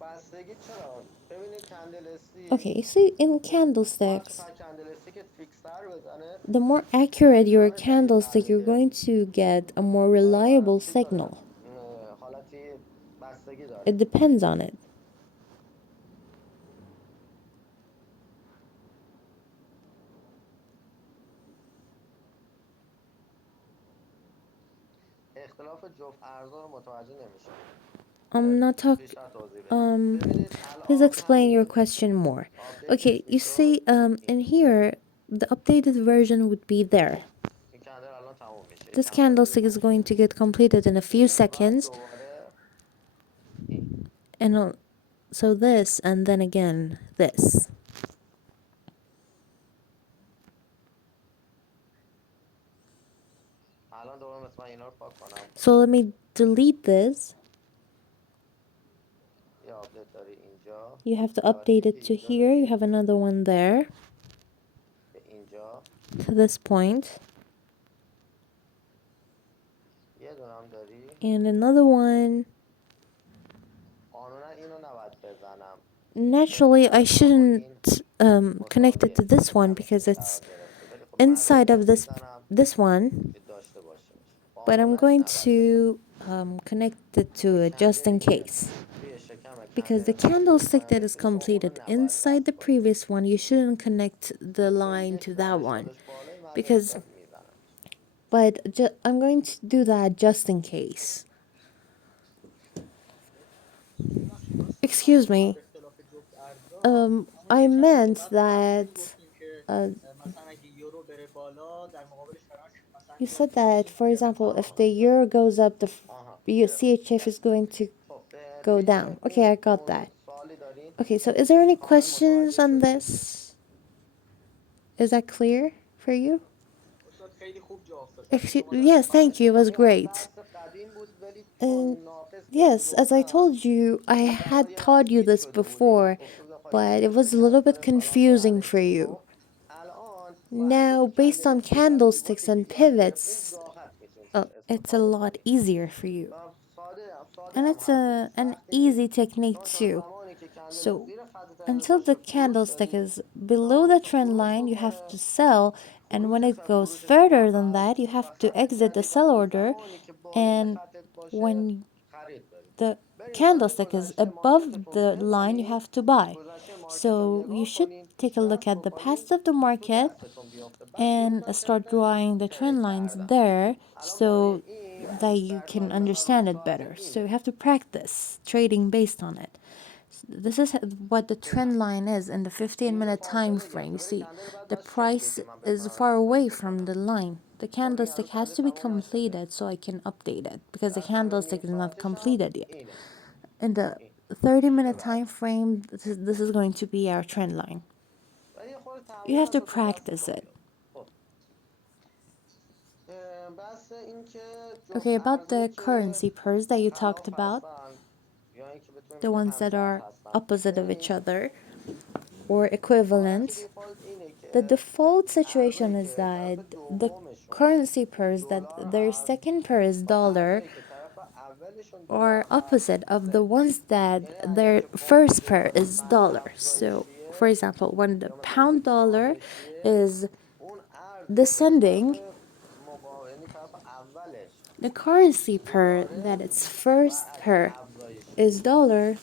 بستگی چرا؟ ببینید کندل استیک Okay, so in با هر candlesticks, چقدر کندل استیک فیکسر بزنه the more accurate your سیگنال جدید تر candlestick, you're میده. going to get a more و reliable چیز داره signal. حالتی بستگی داره. It depends on it. اختلاف جفت ارزها رو متوجه نمیشم. I'm not talking. بیشتر توضیح بدید. Um, ببینید please الان explain your همین question more. آپدیتش Okay, که you شد see, in here, the updated version would be there. این کندل الان تموم میشه، This چند ثانیه candlestick is تموم going میشه. to get completed in a few و seconds, دوباره این and so this, and then again this. الان دوباره مثلا اینا رو پاک کنم. So let me delete this. یه آپدیت داری اینجا، You have to یه update آپدیت it to اینجا here. You داری have another one there, به اینجا، to this point, یه دونه هم داری. and another one. قانونا اینو نباید بزنم Naturally, I این shouldn't connect it to مساوی this one جدول because it's قرار گرفته، ولی خب من inside of اجازه this میزنم one, که داشته باشه باشه. but I'm قانونا going 90 درصد. to connect it to اون it just کندلی in که case. روی شکم Because the کندل قبلی candlestick that پایانی is بود با اونو completed نباید inside the بحث کنیم. previous one, you shouldn't connect the استوپ line یک to that درش one. خودش بالایی من Because, نسبت میزنمش. I'm going to do that just in case. Excuse me. I meant that uh, you said that, for example, if the euro goes up, آها گرفتم CHF is going to خب go طی down. Okay, این I got موضوع that. سوالی دارید؟ Okay, so is there any کامل questions متوجه on شدید؟ this? Is that clear for you? Yes, thank you. It was این حالا great. درس قدیم بود ولی And چون ناقص بهتون yes, as I گفتم told you, I شما در واقع had یه مقدار taught you گیج this شده بودید، before, افتاده but it خواهید was a little bit شکستر فلان به confusing for علکی. you. خب الان بر اساس Now, based on کندل candlesticks تشبیهاتی که and یاد گرفتید pivots, راحت میتونید توش it's a استفاده lot کنید easier for you. و ساده And هم it's هستش، an سختی نیست. easy technique چون تا too. زمانی که کندل So, زیر خط تعامل until the باشه فروش candlestick دارید، is below زمانی the که trend فروش line, you have بکنه to sell, and when it goes فروش شما further than هست that, you و have to خط exit the جدید sell وقتی order, زمانی که بالای and خطت باشه when خرید دارید. the بریم سال candlestick is گذشته above مارکتتون رو the line, you بزنید، have to buy. گذشته مارکت رو So you نگاه should کنید، take a look بیشتر at the بکنید past of the تو market دستتون بیفته. بعد شروع and کنید start تردش drawing the ترید trend lines کردن. there الان برای so این that you در can طول مثلا understand it ساعت better. So you اینه have to practice trading based on it. This is what the این trend هست. line is in the این رو 15-minute time فاصله frame. You گرفته، ولی see, کندل بعد the باید شکل price بگیره من is بفهمم far چی away فکر from میکنم. the line. The چون این هنوز candlestick has خنده to be تموم نشده. completed so I can update it because the در طول نیم candlestick is not ساعتش هم completed yet. اینه. In the این 30-minute time ببرید. frame, this is going to be our trend line. ولی یه خورده You تمرین have کنید to تا تو practice دستتون it. بیاد. خب بحث این که جفت Okay, about ارزایی the که currency pairs that you talked خلاف about, هستن یا اینکه بتونیم the بگیم ones that همجهت are هستن، opposite of each ببینید other or حالت equivalent, دیفالت اینه the که default situation ارزایی is که that طرف the دومشون currency pairs that دلار their هست second pair is با dollar ارزایی که طرف اولشون دلار are هست opposite of the صفر. ones that یعنی اگر their که پوند first pair دلار is من dollar. So, for افزایشیه example, when the یا مثلا pound زد dollar کاهشیه، is اون ارزی که طرف descending, مقابل یعنی طرف اولش the currency pair that دلاره its first برعکس pair افزایشیه. is dollar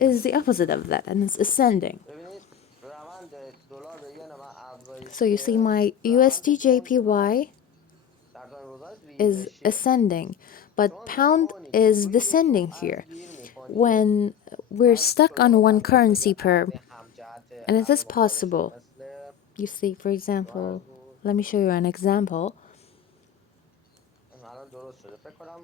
is the opposite of that and it's ascending. ببینید روند دلار به ین من So you see افزایشیه، my روند USD پوند من JPY در طول روزهای is ریزشیه. ascending, but شما pound زمانی که is روی یک descending جفت ارز here. گیر میکنید When we're باید stuck on سراغ one مثلا currency یه pair, ارز همجهت and it ارز is مقابل شما possible. مثل You see, for دو ارز example, بود. let me show you an example. الان درست شده فکر کنم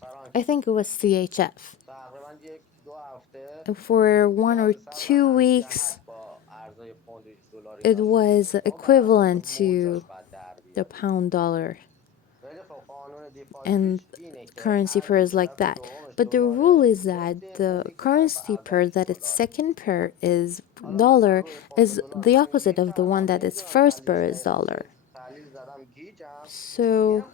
فرانک I بود. think it was CHF. تقریبا یک دو هفته For one or نیاز صرف 2 weeks, همجهت با ارزهای پوند دلاری it داشتید. was شما بر اساس equivalent to موجاش باید در the بیارید. pound dollar ولی خب قانون and دیفالتیش اینه که currency ارزی pairs که like طرف that. دومش But the rule دلاره is that ضد the اونی که طرف currency pair اولش that its دلاره. second pair is حالا مثلا dollar روی پوند is دلار the من opposite گیر of the one کردم that its نمیدونم first تحلیلش pair is دقیقا dollar. چیه، تحلیل زدم گیجم، So, میرم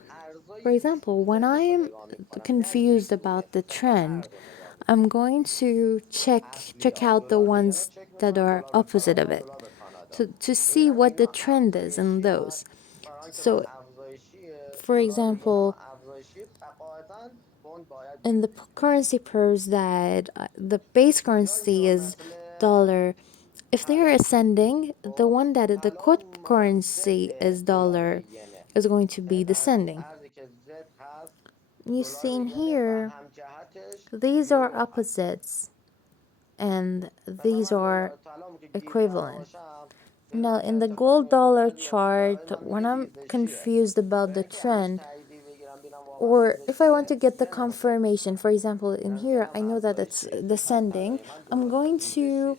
for ارزای example, when ذهنش رو I'm نگاه میکنم نه confused یک روی about the ستای trend, ارز رو نگاه I'm میکنم. going to check اصلیا out the دلار به ین رو ones چک that میکنم، are دلار به opposite of فرانک، it دلار به کانادا. to see ببینم what the اینا trend is in افزایشی those. هن. فرانک من So, افزایشیه، for دلار به ین من example, افزایشی، قاعدتا پوند باید in گیر the بشه. currency pairs that the base یا currency یورو is مثل dollar, if they are پند. ascending, the خب one that the الان quote ما ضد currency is دلار به dollar ینه، is going to یعنی be در اساس descending. ارزی که زد هست You دلار see به in ینه و here, همجهتش these are یورو هست. opposites and مثلا these من are طلاmu که گیر کرده equivalent. باشم Now, بدونم چه in the اتفاقی gold میفته. dollar بعضی از طرفای chart, من میگه when I'm ریزشیه، confused about برای the اینکه ازش trend, تاییدی بگیرم ببینم واقعا or if I want ریزشیه to get the ذهنمو چک confirmation, میکنم، for example, in ببینم here, ذهنم I know that it's افزایشیه که پس descending, برای من I'm درسته going to ریزشیه.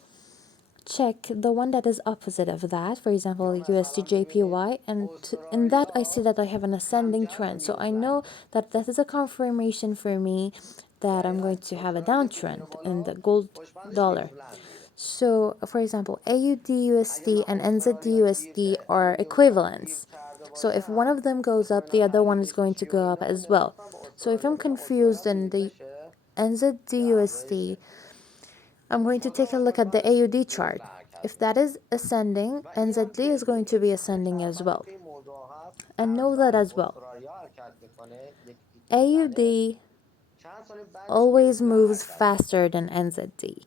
check the one that is opposite of that, for example, یا USD مثلا ببینید JPY, and in that I see استرالیا that I have an ascending همجهت trend. So I 19 know that that is a confirmation for me that I'm دقیقا going to have a استرالیا که downtrend میره in the بالا gold پشتبندش dollar. نیوزلند میره. So, for example, AUD اگه من USD and NZD استرالیا گیر USD اگه are نیوزلند گیر equivalents. کرده So if one باشم of them goes بخوام up, اینا the other one is تحلیلش going to چیه و go up اینا رو as نسبت well. کنم با So if استرالیا I'm بگم confused استرالیا and the ریزشه NZD یا USD افزایشه. I'm going to شما take a زمان look at the محور AUD روز chart. به حرکت If that میکنید is ascending, و این هم NZD is که going to be نکته ascending as شهروندی well. تو این موضوع هست، And know ارز that وقتی as well. استرالیا حرکت میکنه یکی میزنه AUD چند ثانیه بعدش always نیوزلند moves حرکت faster میکنه. than NZD.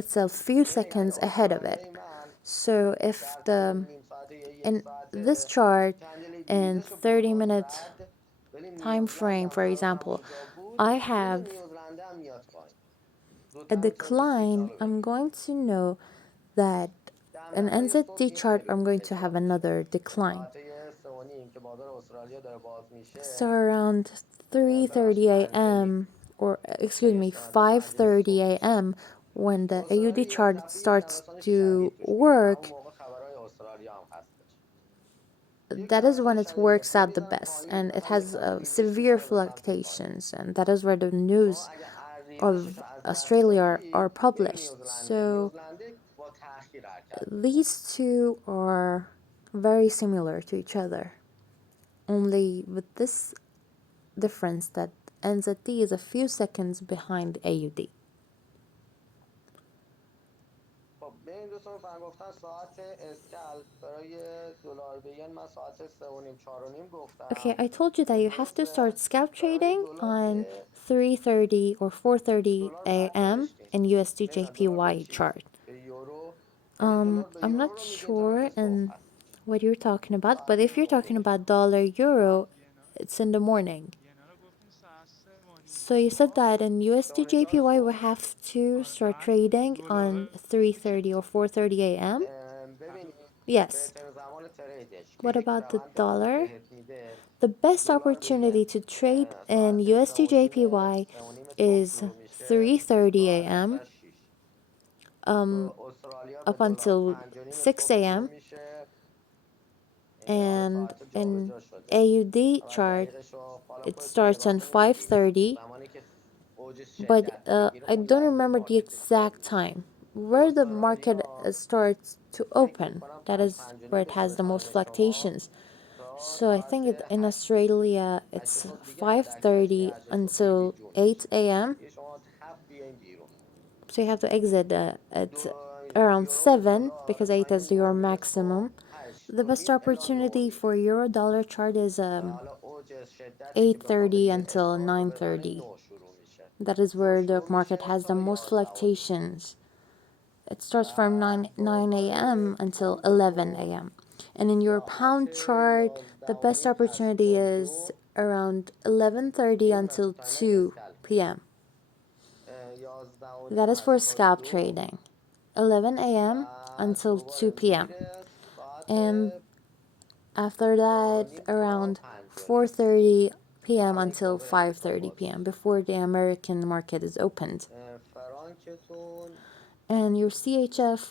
It's a few ببین اگه seconds ahead of استرالیایی it. من So if در طول the نیم ساعته یا یک in this ساعته chart کندل in دیویزش رو 30-minute زد، ولی time نیوزلند frame, هم for همزمان example, اونجا بود، I خود have نیوزلنده هم میاد پایین. a زودتر میتونید این سیگنال decline, رو I'm بگیرید. going to know that در in نهایت صبح NZD این chart, خیلی I'm going to اجرا have میشه. another decline. ساعته 3:30 که بازار استرالیا داره باز So میشه، around ببخشید 3:30 منزلی a.m. or excuse یعنی me, ساعت 5 5:30 صبح میشه. a.m. when تو the استرالیا AUD یک chart دفعه یک starts نوسان to شدید توش میفته، همون work, موقع خبرهای استرالیا هم هستش. یک that is نوسان when it شدید works میفته out the میزنه best پایین، and it مثلا یه has کاندل دیویزش severe میزنه به سمت پایین. fluctuations, and that is where the شما news اگه دیویزش of رو از دست Australia are دادی میری published. نیوزلنده، So نیوزلنده با تأخیر حرکت میکنه. these two are very similar to each other, only with this difference that NZD is a few seconds behind AUD. خب به این دوستان فهم گفتن ساعت اسکل برای دلار به ین من ساعت 3:30 4:30 Okay, گفتم. I told you that you have to start درسته؟ scalp برای trading دلار on به 3:30 or 4:30 دلار بعد a.m. نوشتیم. in USD نمیدونم دلار به JPY چیست؟ chart. به یورو. اگه دلار به I'm یورو not رو میگین طرف sure صبح in هست. what you're talking about, but ساعت if you're صبح talking میشه. about dollar euro, it's in the morning. So you said that in USD 3:30 4 JPY we صبح. have to start trading on 3:30 or 4:30 a.m. ببینید Yes. بهترین زمان تریدش که What یک about the روند خوب dollar? بهت میده، The best دلار به ین opportunity to trade in ساعت USD 3:30 JPY 3:30 صبح is شروع میشه 3:30 تا a.m. اصلا 6. um تو استرالیا به up دلار until 5:30 صبح 6 شروع a.m. میشه. یعنی حالا and ساعت in جابجا شده. AUD اول chart دقیقش رو حالا it خودتون starts نگاه on کنید ببینید 5:30, زمانی که اوج but شدت میگیره I اون don't لحظه remember the مارکت استارت exact میشه. time تو where the market استرالیا starts to فکر open. میکنم That is 5 where 5:30 it has بشه the به most تایم شما fluctuations. تا So I ساعت think in 8 Australia 8 it's صبح دیگه حد اکثرش دیگه 5:30 8 صبح خیلی until جون میشه 8 a.m. دیگه. شما 7 بیاین بیرون. So you have to exit at دو around یورو به 7 دلار because 8 is your 5:30 maximum. صبح 8 The و best نیم الا 9 و opportunity نیم. for euro dollar chart is حالا اوج شدتی که بخوام به 8:30 ین until استارت رو بزنه 9:30. 9 شروع میشه. That is 9 where the شروع market میشه has the تا most 11 و نیم. fluctuations. It starts from بعد 9 a.m. دوباره until 11 پوندتون a.m. And in your ساعت pound chart, 11 the و best نیم opportunity تا is 2 around 11:30 این until تایم 2 اسکلپش. p.m. 11 و نیم That is for هست تا scalp 2. trading. 11 a.m. بعد until دوباره 2 p.m. میره ساعت And after 4 و that, نیم تا around 5 و نیم. 4:30 p.m. بعد until دوباره امریکا 5:30 باز p.m. میشه. before the American market is opened. فرانکتون، And your CHF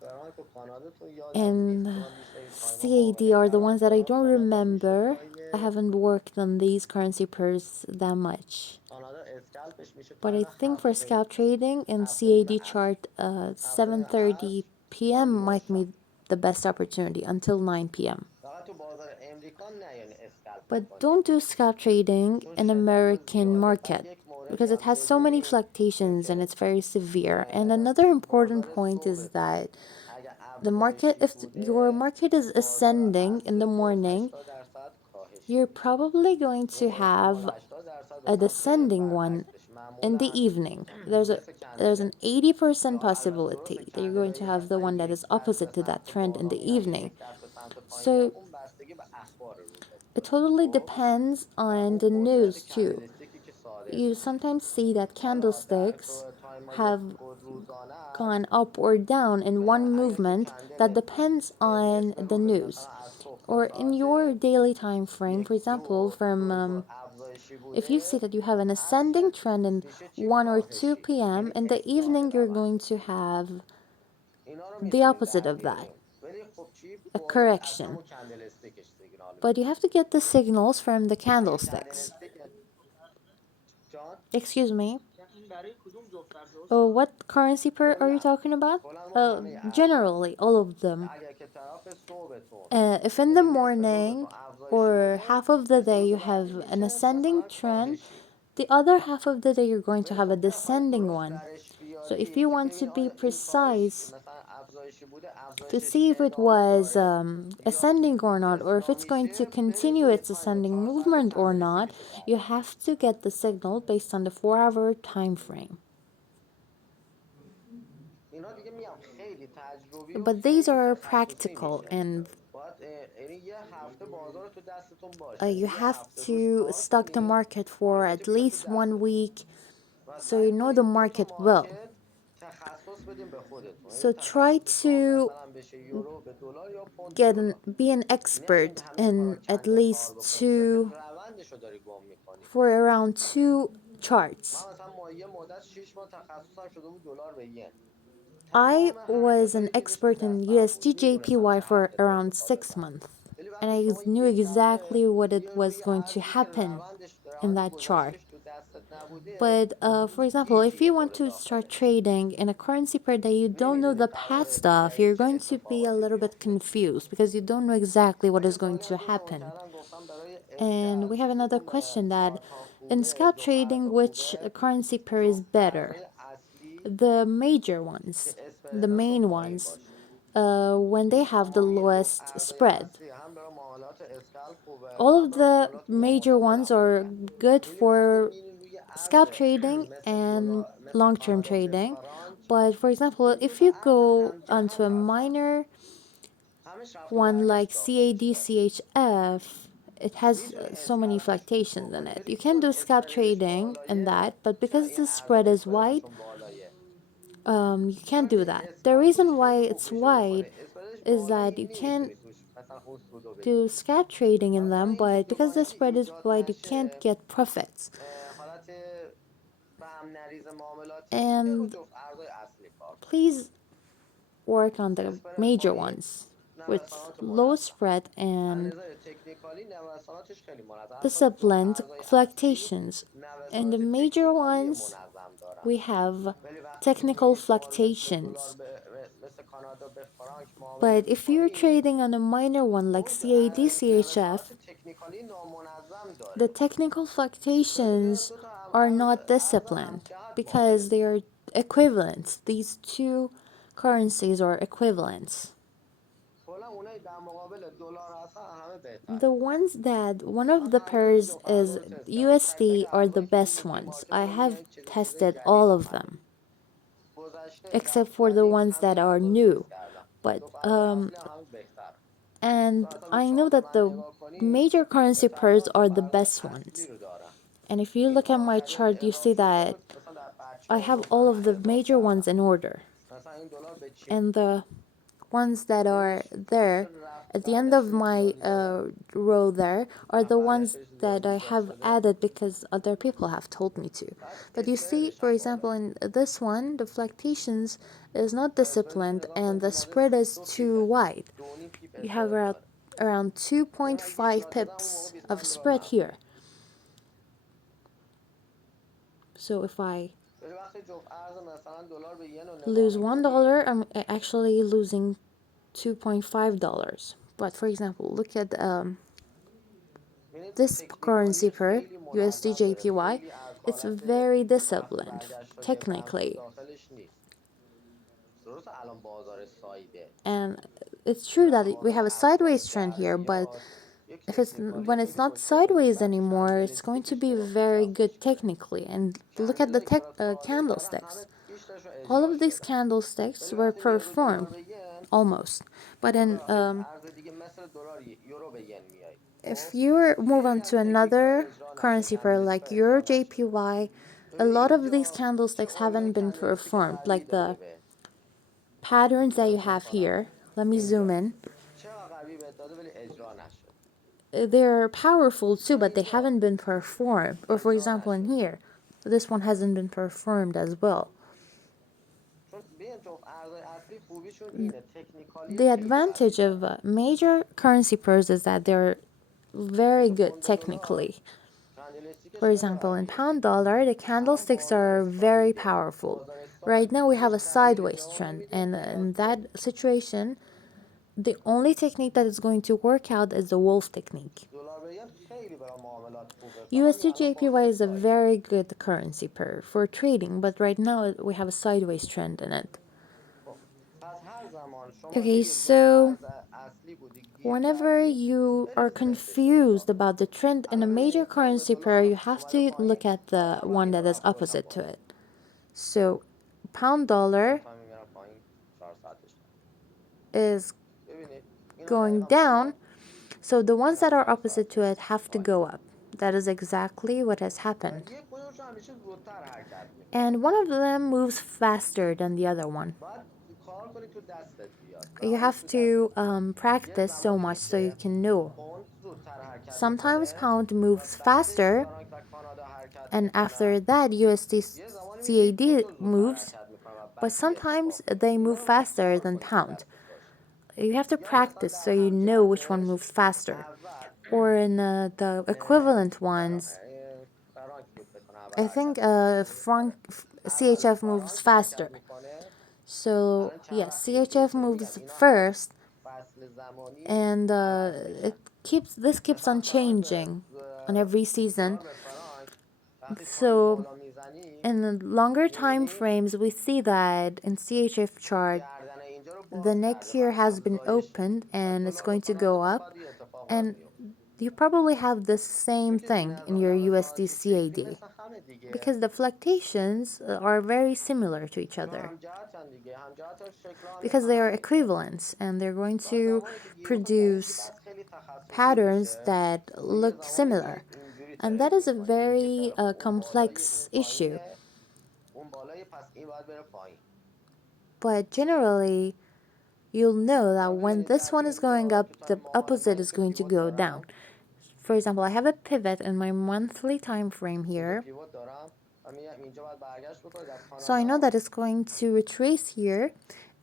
فرانک و کاناداتون یادم and نیست چون من بیشتر این تایم ها CAD معامله are the کردم. ones that I فرانک don't کانادا میشه remember. I پای haven't worked on these currency pairs that much. کانادا اسکلپش میشه But I تایم think for 7 و scalp trading and 7:30 CAD عصر. chart, 7:30 7:30 عصر تا p.m. 9 might شب. be the best opportunity until 9 p.m. فقط تو بازار امریکا نه یعنی اسکلپ But بکنید don't do scalp trading چون in شدت ها American زیاده. بعد market یک موردی because it هم has so many بدونید اینه fluctuations and که it's very severe. And another important بازار point is صبحتون that اگه the market, افزایشی if your بوده، market is بازار ascending in the عصرتون morning, 80% کاهشی you're میشه. probably going یعنی to احتمال have 80% به a سمت descending one برعکس بشه. in the معمولا evening. مثل There's کندل an 80% یا البته درست possibility that you're going to کندلایی have the هستن one that یک is دست به opposite to that سمت trend in بالا the میرن یا evening. یک دست به سمت پایین میرن. So اون بستگی به اخبار روزتون it داره. totally خب depends و on اون the قدرت news too. کندلستیکی که صادر You میشه. sometimes see that حالا در candlesticks تو تایمای have خود روزانه gone است. up or down in one اگه تو movement that کندلت depends on اسم the روزت news. مثلا از صبح تا Or in ساعت your daily time frame, for یک example, دو from تو افزایشی if you see بوده، that you have an ascending عصرت trend in میشه چی 1 or 2 کاهشی، p.m., یعنی in the اصلاح evening you're going رونده. to have اینا رو the میتونیم opposite در of that, بیاریم. ولی خب چی a باید از correction. همون کندل استیکش سیگنال But you بگیریم. have to get the signals from the اگه کندل candlesticks. استیک جان Excuse me. Oh, what currency pair are you کلا talking about? کلا رو همه ارزها Generally, all of که them. اگر که طرف صبحتون If in the یعنی نصف morning روزتون افزایشی or بوده، half of the نصف day روز you بعدی have an میشه ascending مثلا trend, کاهشی. the other half of the day you're going to ولی have a خب بخواید descending درست one. درش So if you want to ببین be آیا این کاهش precise مثلا افزایشی بوده، to افزایشش see if it ادامه was داره یا ascending or not, or if it's going to اسلامیشه، بریم continue روی its تایم ascending 400 movement or چندل not, CPC you کردن. have to get the signal based on the 4-hour time frame. اینا دیگه میگم خیلی تجربی و But these خیلی are تخصصی practical, میشه. and باید یعنی یه هفته بازار تو دستتون باشه، you یه have هفته روش to کار stock the کنید، market for مارکت at بیاد تو least one دستتون week و so سعی you know the کنید دو تا market well. مارکت تخصص بدیم به خودتون. یعنی So try تخصص شما to مثلا بشه یورو به دلار یا پوند به get دلار. be an یعنی اگه expert همه in کارا at چندل کار least بکنی چرا که two روندش رو داری گم میکنی. for around two من charts. مثلا یه مدت 6 ماه تخصصم شده بود دلار به ین، I تمام was حرکت an های دیلش به expert in دستم بود، USD میدونستم چه JPY for حرکت هایی around میخواد 6 months, بزنه. ولی and وقتی I شما knew یک دفعه exactly what it یه was روی going to ارزی که happen in روند that chart. گذشتش تو دستت نبوده But for example, گیج if you want میخوره to start داخلش، trading in a currency pair that you don't know نمیدونی the past قراره stuff, you're درش چه going to be a اتفاقاتی little bit بیفته. confused because you don't know exactly what من is یه going سوالی to از دوستمون happen. کردن، گفتم برای And اسکلپ we have another کدوم question that چارت ها in خوبه، scalp جفت trading, ارزا which خوبه. currency pair is جفت better? ارزای اصلی The major که ones, the اسپرداشون main پایین ones, باشه. when they یعنی have the شما میگه جفت lowest ارزای spread. اصلی هم برای معاملات اسکلپ خوبه، All هم of برای the معاملات یا major مدت ones بلند are مدت. good ولی وقتی for میرین روی ارز scalp trading مثل and دلار، مثل long-term کانادا trading. بفرانک، But for example, این دو if تا you ارز go onto همجنس a هستن، minor همش رفت و one برگشت like داخلش داره. CADCHF, it has میتونی so many اسکلپ توش بوک fluctuations in بکنی، it. ولی You can چون do scalp اسپردش trading in بالایه، that, but چرا because این the ارزا spread is wide, اسپردشون بالایه؟ you can't چون do که that. The اسکلپ توش reason why خیلی خوب it's میشه بکنی، wide اسپردش is بالایی that you نمیتونی can توش مثلا اون سودو do بگیری. scalp trading in و برای them, اینکه but because the دوگانگی spread is ایجاد wide, you can't نشه، get profits. حالت به هم نریز معاملاتی، بیا رو And جفت ارزای اصلی کار کن. please work on the اسپرد major پایین، ones with نوسانات low منظم. spread از and نظر تکنیکالی نوساناتش خیلی منظم، حتی جفت disciplined ارزای اصلی fluctuations. And the نوسانات major تکنیکالی ones, منظم دارن. we have ولی وقتی که technical میری شما مثل دلار fluctuations. مثل کانادا به فرانک معامله But if you're میکنی، trading on a minor one like اون CADCHF, نوسانات تکنیکالی نامنظم the داره. technical چرا که fluctuations دو تا are ارز not ارز disciplined همجهت با هم because they are هستن. equivalent. These two currencies are equivalent. کلا اونایی در مقابل دلار هستن همه The بهترین. ones that one من of the همه pairs جفت ارزا is رو تست کردم. تک تک USD are the ارزایی که تو best یوکی ones. مارکت I داره have میای چیز tested جدید all of آمده. them گذشته except دست for the چندین ones همه that are ارزا رو new. تست کردم. But جفت ارزای اصلی هم همه بهتر. تو and اصلا رو I know چارت that من the نگاه کنی، major به currency pairs فهمیدم are جفت the ارزای best اصلی ones. رو دارم. And if you این look at my آخرین chart, you see اضافه that رو مثلا در بچه I ها have گفتم all من of the اضاف major ones کردم. in order. مثلا این دلار به چی And بود؟ the ones that are بهش فرصت there at the end رفتنش of رو my ایجاد میکنه row there are و the ones برگشتش that I ایجاد have شده. added because other people have told me to. بعد But you see, اسپردش for هم example, بالاه. in this one, the fluctuations is not اسپردش رو disciplined نگاه and کنید، the این spread ماده is دو too پیپه، wide. دو و نیم پیپ You have اسپرد داره. around یعنی من هیچ 2.5 یاد دادم اون موقع pips of 25 دلار spread نبود. here. So if I ولی وقتی جفت ارز مثلا دلار به ین رو نگاه lose میکنی، $1, I'm actually losing $2.5. But for example, look at میبینید this currency تکنیکالی pair, خیلی USD منظم داره، JPY, خیلی it's حالت very رفت و disciplined برگشت های بمشون technically. داخلش نیست. درسته الان بازار سایده، And it's ولی true وقتی that we بازار have a افباش sideways trend کرده here, but بیاد، یک if it's تکنیکالی when it's خیلی not خوشگل میگیره. sideways بعد anymore, کندل it's going to استیکش be نگاه کنید very چقدر good خوشگله. technically. And look at the کندلایی که داره ساده کرده candlesticks. همه پیش رو All of اجراش these بدن. candlesticks ولی were وقتی میای رو performed دلار به ین almost. But یا in ببخشید ارز دیگه مثل دلار یورو به ین میای، if خب you move خیلی on از to تکنیک ها another اجرا نشده، currency pair کندل استیک ها like Euro اجرا نشده. JPY, a ببینید lot of these اینجا چه candlesticks haven't been کندل استیک performed. قوی Like داده the به patterns that you نگاه have کنم here, let me zoom اینجا in. چقدر قوی بهت داده ولی اجرا نشده. They're powerful too, یا but they اینجا haven't been performed. Or for اجرا example, in نشده. here, this one hasn't been performed as well. چون ببین جفت ارزهای اصلی خوبیشون اینه، تکنیکالی The خیلی قوی advantage of دارن. major currency pairs is that they're very مثل good پوند دلار technically. کندل For استیکش خیلی example, in قویه. pound dollar, the هم candlesticks بازار are very سایده، powerful. بازار سایت Right now, we have هیچ a تغییری sideways جا trend, نمیده، and in نیاز that داری. situation, the only technique that is going to work out is the wolf technique. دلار به ین خیلی خیلی برای معاملات خوبه، شما همین الان USD/JPY بازارش is a پایینه. very good currency pair for trading, but right now we have a sideways trend in it. خب پس هر زمان شما Okay, روی دو so ارز اصلی بودی گیر whenever کردی، you بری are سفتشو نگاه confused کن. about the trend in a الان major ببین پوند currency pair, you دلار have اومده to look پایین، at the آره من one اینو that is رفته باشم opposite to بالا. it. So, pound من dollar تا میبینم پایین 4 ساعتش رفت. is ببینید اینو going دقیقا ببین down, باز، so the ones اینم that are 4 opposite to ساعته it have to پایین. go up. That is exactly what has happened. یک کدومشون همیشه زودتر حرکت میکنه. And one of them moves faster than the other one. باید کار کنی تو دستت بیاد، You زمانی have تو to دستت بیاد. یه practice so much زمانیه so you که can know. پوند زودتر حرکت Sometimes میکنه pound و moves بعدش faster, فرانک و کانادا حرکت and after میکنن. that, USD یه زمانی میشه این CAD دوتا زودتر moves, حرکت میکنن و but بعد دیگه sometimes اتفاق میفته. they move اینا رو باید faster کار than کنی تو pound. دستت باشه. You have to یا مثلا practice در so you know which one همجهتش moves faster. اول Or in the equivalent ones, فرانک بود فکر کنم اول I think حرکت میکنه. franc آره اول CHF moves فرانک حرکت faster. میکنه. So الان چند yes, وقت اینجوریه CHF که بهت میگم moves اینا first, فصل زمانی and عوض it میشن. keeps this keeps مثلا on فرانک به changing on every season. دلار به فرانک وقتی پایین So بالا میزنی، in the longer time میبینی frames, we see that in CHF chart, گردن اینجا رو the باز neck کرده here برای has been افزایشه opened و and it's دلار و going to کانادا go هم up. باید این اتفاق براش And میفته. you probably have the same میتونی thing in your نظام USD تو شکلی CAD مثل همه دیگه، because the fluctuations are very similar to each اینا other همجهتن دیگه، همجهت شکل هم because مثل they are همه اینا. equivalents and they're going بعد to زمانی که گیر افتاد یعنی دیگه produce بعد خیلی تخصصی patterns بشه that و یه look زمانی similar. بیای اینجوری And ترید that is a بکنی بگی very خیلی خوب اون بالای complex این issue. پایینه، اون بالای پس این باید بره پایین. But generally, you'll know that حالا when ببینید this در one is going اینجا up, تو تایم the معامله من opposite یه is سری going to پیوت go down. دارم. For example, I have a pivot in my monthly time frame اینجا here. پیوت دارم و میگم اینجا باید برگشت بکنه در So I know that کانادا. it's going to retrace here.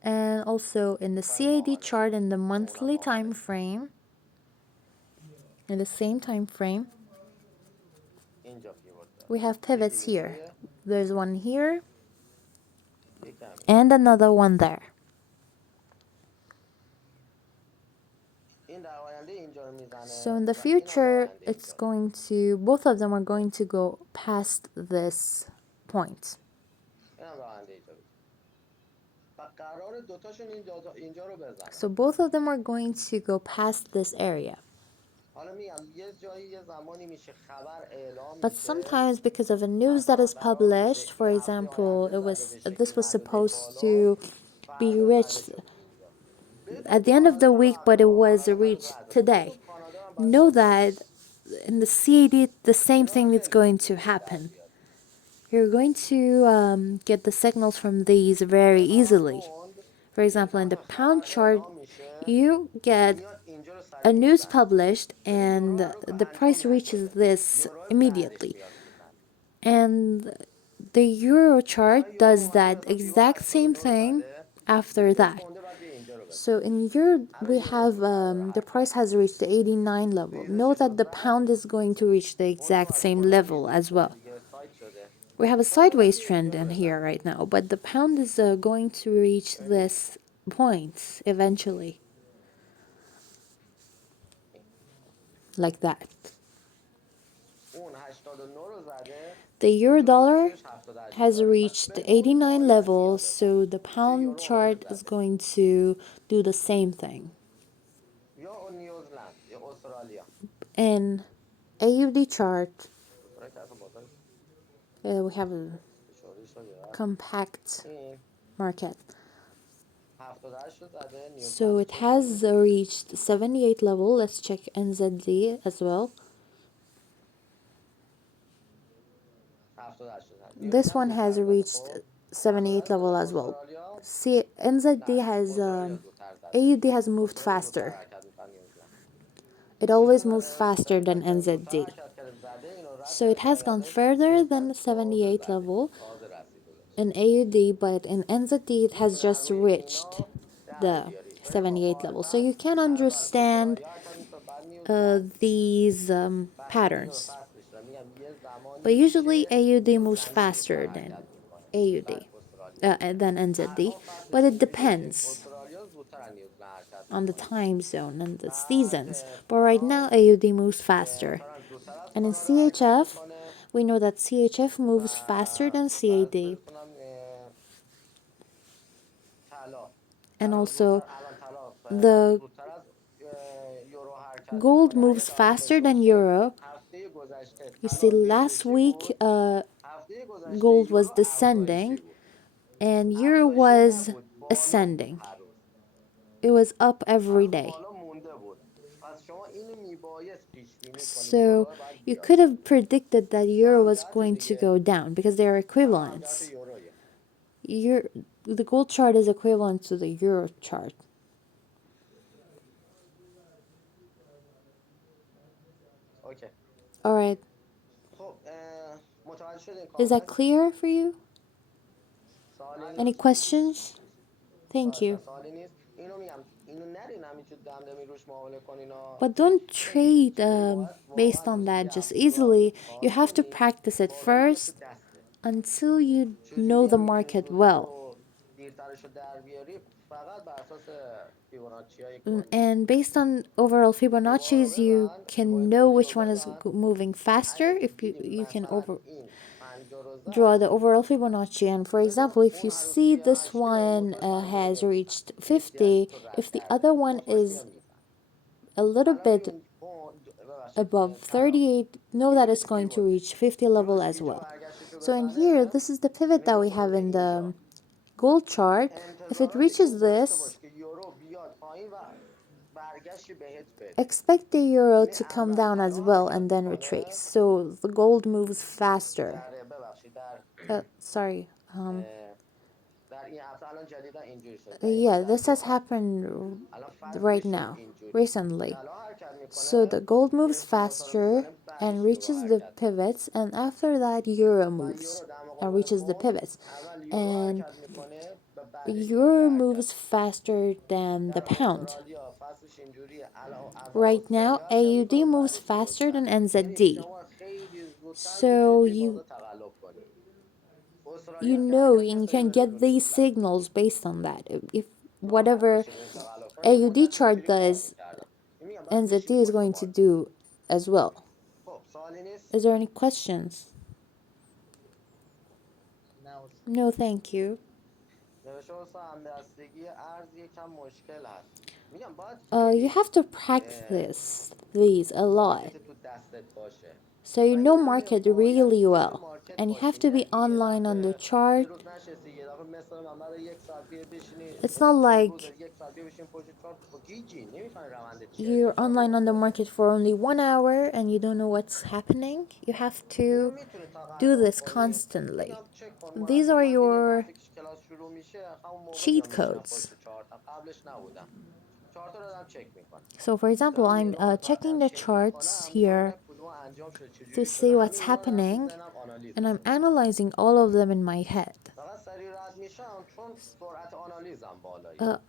And also in the تایم CAD معامله chart in the که اونم monthly معامله time است. frame, in the same time frame, اینجا پیوت داره. we have یکی pivots here. اینجاییه، There's one here یکی هم اینجا. and another one there. این در آینده اینجا رو So میزنه in the و اینم در future, آینده it's اینجا رو going میزنه. to, both of them are going to go past this point. اینم در آینده اینجا میزنه و قرار دوتاشون اینجا رو بزنن. So both of them are going to go past this area. حالا میگم یه جایی یه زمانی میشه خبر اعلام But میشه، sometimes because of a news that مثلا is قرار published, بوده for این هفته example, آینده زده بشه this این was هنوز این supposed بالاست، to be فردا زده reached شد اینجا. بدون at the end of the کانادا هم week, but it اتفاق was کانادا هنوز reached رد شد، بدون today. کانادا هم باید Know معامله that بشه. in the CAD, the same اینا رو thing is خیلی خوب going to میتونی در happen. بیاری. You're going to get the signals from these very مثلا easily. پوند For یک example, in the دفعه pound خبر chart, اعلام میشه، you get میاد اینجا رو a سریع news میزنه. published ببین یورو and هنوز the انجام price reaches نشده، this یورو بعدش immediately. میاد میزنه. And the euro chart الان یورو هم does اومده that مثلا پیوت exact same 82 رو thing زده، after این that. پونده باید بیا اینجا رو بزنه. So in euro, الان we یورو have زودتر داره the حرکت price has میکنه، reached the 89 level. ریزش Know that the جلوتر. pound is going to reach the پوند exact اومده same کلا level ریزش as شده well. دیگه، سایت شده. We have a پونده باید sideways بیا trend اینجا رو in here بزنه. right now, but the pound is going to reach ببینید this point eventually, like that. اون 89 رو زده، The این euro تو dollar پوزیشنش 78 has دلاره، پس reached به the نوعی 89 باید level, بیاد so پایین. the یه pound یورو اومده chart is زده. going to do the same thing. یا اون نیوزلند یا استرالیا. In AUD chart, استرالیا که اصلا بازارش we have a فشاری شده رفت. compact این market. 78 رو زده، So نیوزلند it has خودش reached 78 level. Let's check NZD as well. 78 رو زده. This نیوزلند one has زودتر زده. reached خب 78 78 level زده. as well. استرالیا See, NZD نه، has استرالیا زودتر زده. AUD has moved استرالیا زودتر faster. حرکت میکنه نیوزلند. It اینو always moves زده، faster than زودتر NZD. حرکت کرده زده، اینو رد So it کرده تا has gone آینده further than نیوزلند the تازه 78 زده، level تازه رسیده بهش. in AUD, but in NZD it has میتونی از just روی reached اینا در the بیاری. ولی با 78 level. So قاعدتا you can اول understand استرالیا حرکت میکنه، بعد نیوزلند، these بعد اینجا به patterns. فصلش دارم میگم یه But زمانی usually میشه AUD moves نیوزلند زودتر faster than حرکت میکنه، بعد AUD, استرالیا. than NZD. الان But فصلش it اینجوریه که depends استرالیا زودتر از نیوزلند حرکت on the میکنه. time zone and the بعد seasons. But right now فرانک AUD moves faster. فرانک And in رو حرکت CHF, میکنه we know that CHF و moves faster than فرض CAD. برسونم طلا And طلا also, زودتر الان طلا the زودتر از یورو حرکت gold میکنه اگه moves توجه faster داشته than باشین euro. هفته گذشته You see, طلا last گرایشی week, بود هفته گذشته gold was یورو افزایشی descending بود and euro افزایشی was نبود بالا بود ascending. هر روز It was up هر every روز day. بالا مونده بود پس شما اینو میبایست پیش بینی کنی So یورو باید you بیاد could have predicted that اینا euro was همجهت going to دیگه go down because they are اینا همجهت equivalents. یوروه The gold chart is equivalent to the euro chart. اوکی All right. خب متوجه شدین Is that کامل clear for you? سوالی Any نیست questions? Thank خواهش you. از سوالی نیست اینو میگم اینو نرین همینجور دمدمی روش معامله کنین But خیلی don't خیلی trade پیچیده باید based واقعا on تو that سی just هفته راه easily. You کار have to کنی practice it بالا بیاد تو first دستت until you know چجوری the هم میتونی market زودتر well. و دیرترش رو در بیاری فقط بر اساس فیبوناچی های Mm, کلی and based on overall ایوا رو Fibonacci's, you بزن ایوا can know کلی رو which one is بزن moving اگه faster. تو If دیدی you can مثلا over این 50 رو draw زد the overall Fibonacci, and for بذار example, if you اون see عروسی this هشته one موتور 50 رو has نمیزنه reached یه چیزی از 50, تو رد if the کرده other one موتورش is میاد میزنه a little الان bit میون ببخشید above طلا 38, know that میدونی it's going to پیوته reach 50 level جلوش as گیج well. برگشتش رو So in here, بزنه this is the pivot اینو that we بخوره have به in the اینجا gold chart. If it انتظارات reaches این داشته this, باش که یورو بیاد پایین و برگشتی بهت بده expect the euro یعنی to come اول down as طلا well حرکت and then retrace. میکنه So the gold moves faster. در ببخشید در Sorry. در این هفته الان جدیدا اینجوری شده دقیقا Yeah, در this دو has هفته happened الان right فصلشه now, اینجوری recently. طلا حرکت So میکنه the gold moves میرسه موتور رو faster میزنه and بعدش یورو reaches the حرکت میکنه pivots, and after that, euro و moves یورو در and مقابل reaches the پوند pivots. اول یورو And حرکت میکنه و بعدش پوند euro حرکت moves میکنه faster than the در pound. استرالیا فصلش اینجوریه الان اول Right now, استرالیا حرکت میکنه AUD و moves بعدش faster than نیوزلند یعنی NZD. شما خیلی زودتر میتونید So توی you بازار تقلب کنید you استرالیا هم که know حرکت and you میکنه can میرسه get رو these نیوزلند signals based on that. If راحت whatever میشه روی این تقلب کنید یه AUD مدت chart اینجوری کار does, میکردم میگم باید NZD بشینی is پشت going to مارکت do as well. خب سوالی نیست Is there any questions? No, thank you. نوشته واسه همبستگی ارز یکم مشکل هست میگم باید You خیلی have to practice these a lot مارکت تو دستت باشه so you و know این هم market باید really پشت well, مارکت and you have باشین to یعنی be اینکه یه online on the دفعه یه chart. روز نشستی یه دفعه مثل من بعد یک ساعت بشینی It's not یعنی تو روز like یک ساعت بشین پشت چهار خب گیجی نمیفهمی روند چی you're اتفاقی online on the افتاده market for only 1 hour and you don't know what's happening. You have اینو to میتونی do تقلب this کنی constantly. میگم چک کن These are من دیگه your وقتی که کلاس شروع میشه همون موقع cheat میام میشینم codes. پشت چهار تا قبلش نبودم چهار تا رو دارم چک میکنم So, for example, دارم I'm اینا رو checking دارم the چک charts میکنم میخوام here ببینم کدوم انجام شده to چجوری see شده what's همه اینا رو دارم تو happening, ذهنم and I'm آنالیزش میکنم analyzing all of them in my head. فقط سریع رد میشم چون سرعت آنالیزم بالاییه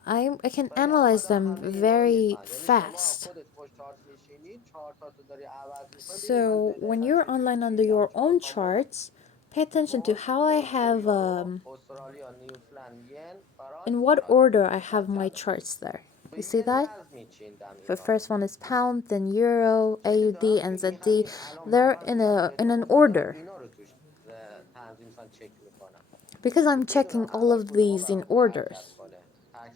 I can ولی analyze اومدم them همه اینا رو very میفهم یعنی شما هم fast. خودت پشت چارت میشینی چارتاتو داری عوض میکنی ببین من So, when دقیقا you're چجوری online under چیدم your own چارتامو charts, pay attention to پوند how I اورسو have یورو استرالیا نیوزلند ین فرانک in what کانادا order I و have my طلا charts there. به You see یه that? نظم میچیندم The اینا رو first one is pound, then euro, چیزی که AUD, دارم توی NZD. همین الان They're مپم in که از in an بهتون زدم order اینا رو توش تنظیم مثلا چک میکنم because که I'm بدونم checking all الان of کدوما these in قرار بوده حرکت orders, کنه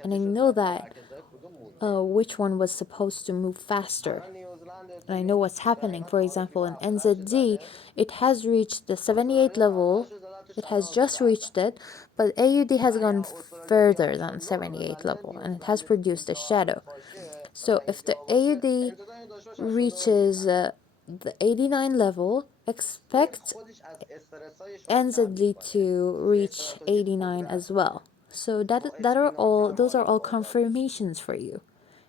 and I حرکتش رو know زدی that مرکزهای کدوم مونده which one was supposed to move faster. الان نیوزلند And I know what's happening. دقیقا For تعارفی example, با in 78 NZD, زده it has reached the 78 استرالیا هم level. 78 زده تو It has شبنم just زده اصلا reached it, but AUD has اگه gone استرالیا توی further than 89 رو 78 بزنه level and it has نیوزلند produced a اینجا shadow. باشه مثلا So if the اینجا باشه AUD انتظار این داشته باشه 89 رو reaches میزنه the 89 level, این expect خودش از استرسای شما کم NZD میکنه to یه reach استراتژی 89 قدرت as well. So با that are اطمینان all تر those are وارد all بازار بشی confirmations for you.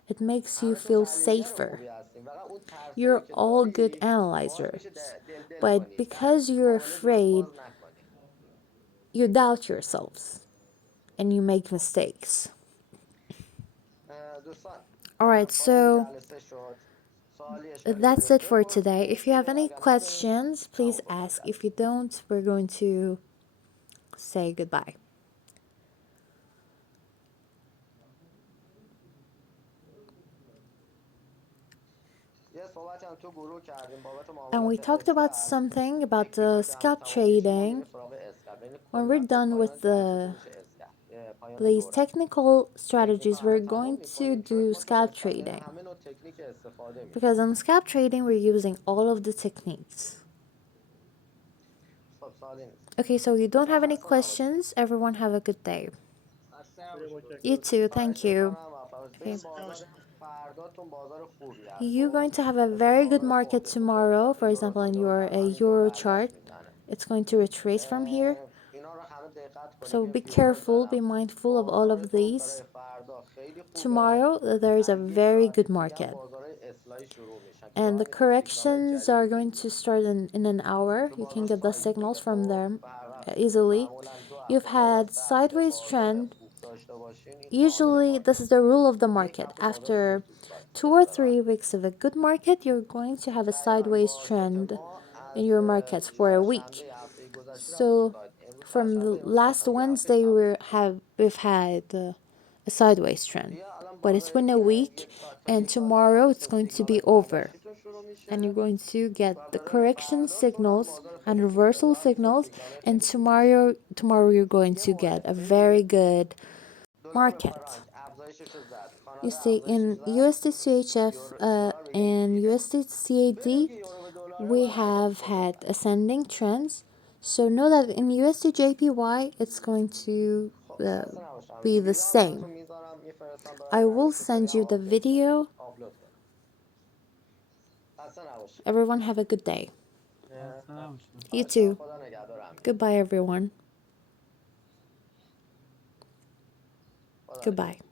It makes you همتون feel تحلیلگر safer. خوبی هستین فقط اون ترسایی You're که all good داری باعث analyzers. میشه دل But کنی بعد because you're معامله درست afraid, باز نکنی you doubt yourselves and you make mistakes. دوستان All right, پایان so جلسه شد سوالی اشکالی that's دارید it for today. بپرسید If you have دیگه any اگر ندارید questions, please تمام کنم ask. If you جلسه don't, we're going to say goodbye. یه صحبتی هم تو گروه کردیم بابت And we معاملات talked about اسکل. something about the تکنیکال که همه scalp تمام میشه ما میریم trading. سراغ اسکل، بین When کل we're تا done پایان with جلسهتون میشه اسکل، پایان these دورتون. technical تکنیکال strategies, همه we're تموم going to میکنیم چون do ما تو scalp اسکل یعنی trading. همه نوع تکنیک استفاده Because میشه. on scalp trading, we're using all of the techniques. خب سوالی نیست. Okay, so you don't بچه‌ها have any خسته نباشید. questions. Everyone have a good day. خسته خیلی نباشید You دکتر. متشکرم. too. Thank خواهش you. میکنم موفق باشید. Okay. ببین بازار فرداتون بازار خوبی هست. You're going خب to have a very good اتفاقات market خوب اتفاق tomorrow. میفته. For example, یورو on دلار your در همین جا euro برگشت chart, میزنه. it's going to retrace from here. اینا رو همه دقت کنید. So ببین be فیبو careful, be زدم. mindful of all of بازارتون these. برای فردا خیلی خوبه. Tomorrow, there's a از یک very ساعت good دیگه هم market. بازارهای اصلاحی شروع میشن که And راه the میفته سیگنال corrections جدید are going بگیرید. to start in an hour. تو You بازار can get the سایت signals میده. from خب them و هر وقت easily. معمولا 2 هفته You've had خلاصه اگه sideways بازار trend. خوب داشته باشین این قانون Usually, this is ماست. the rule of the یک market. هفته بازار شروع After تو سایت 2 or 3 weeks of a good market, you're going to have a دقیقا sideways مارکت trend ما in از your markets for a week. چهارشنبه هفته گذشته رفت تو So سایت. امروز from the سهشنبه، امروز last چهارشنبه، یه هفته Wednesday, تموم شد. we've had a sideways trend, دیگه الان but it's بازار been a دیگه week, یک ساعت تا and یک ساعت دیگه tomorrow وای it's میسیم going to سیگنال های be over, برداشتیتون شروع and you're میشه going to get و the برای correction فرداتون هم signals بازار and خیلی خوبی داره. reversal دارم میگم signals, سیگنال های and خیلی خوبی میده. tomorrow you're going یه to get مورد a very ببینید good دلار به market. فرانک افزایشش رو زد، You کانادا see, افزایشش in زد. USD CHF دلار به ین and میره. USD بریم CAD, که یورو به دلاره we باید حرکتش have بکنه had فردا. ascending trends. So know that in USD JPY, it's going to خب خسته نباشید be همگی. the ویدیو هم same. براتون میذارم میفرستم برای I will رانر که سریع send هم you the آپدیت کنه، video. آپلود کنه. خسته نباشید. Everyone have a good day. خسته نباشید. You خواهش می‌کنم. too. خدا نگهدار همگی. Goodbye, everyone. خدا نگهدار. Goodbye.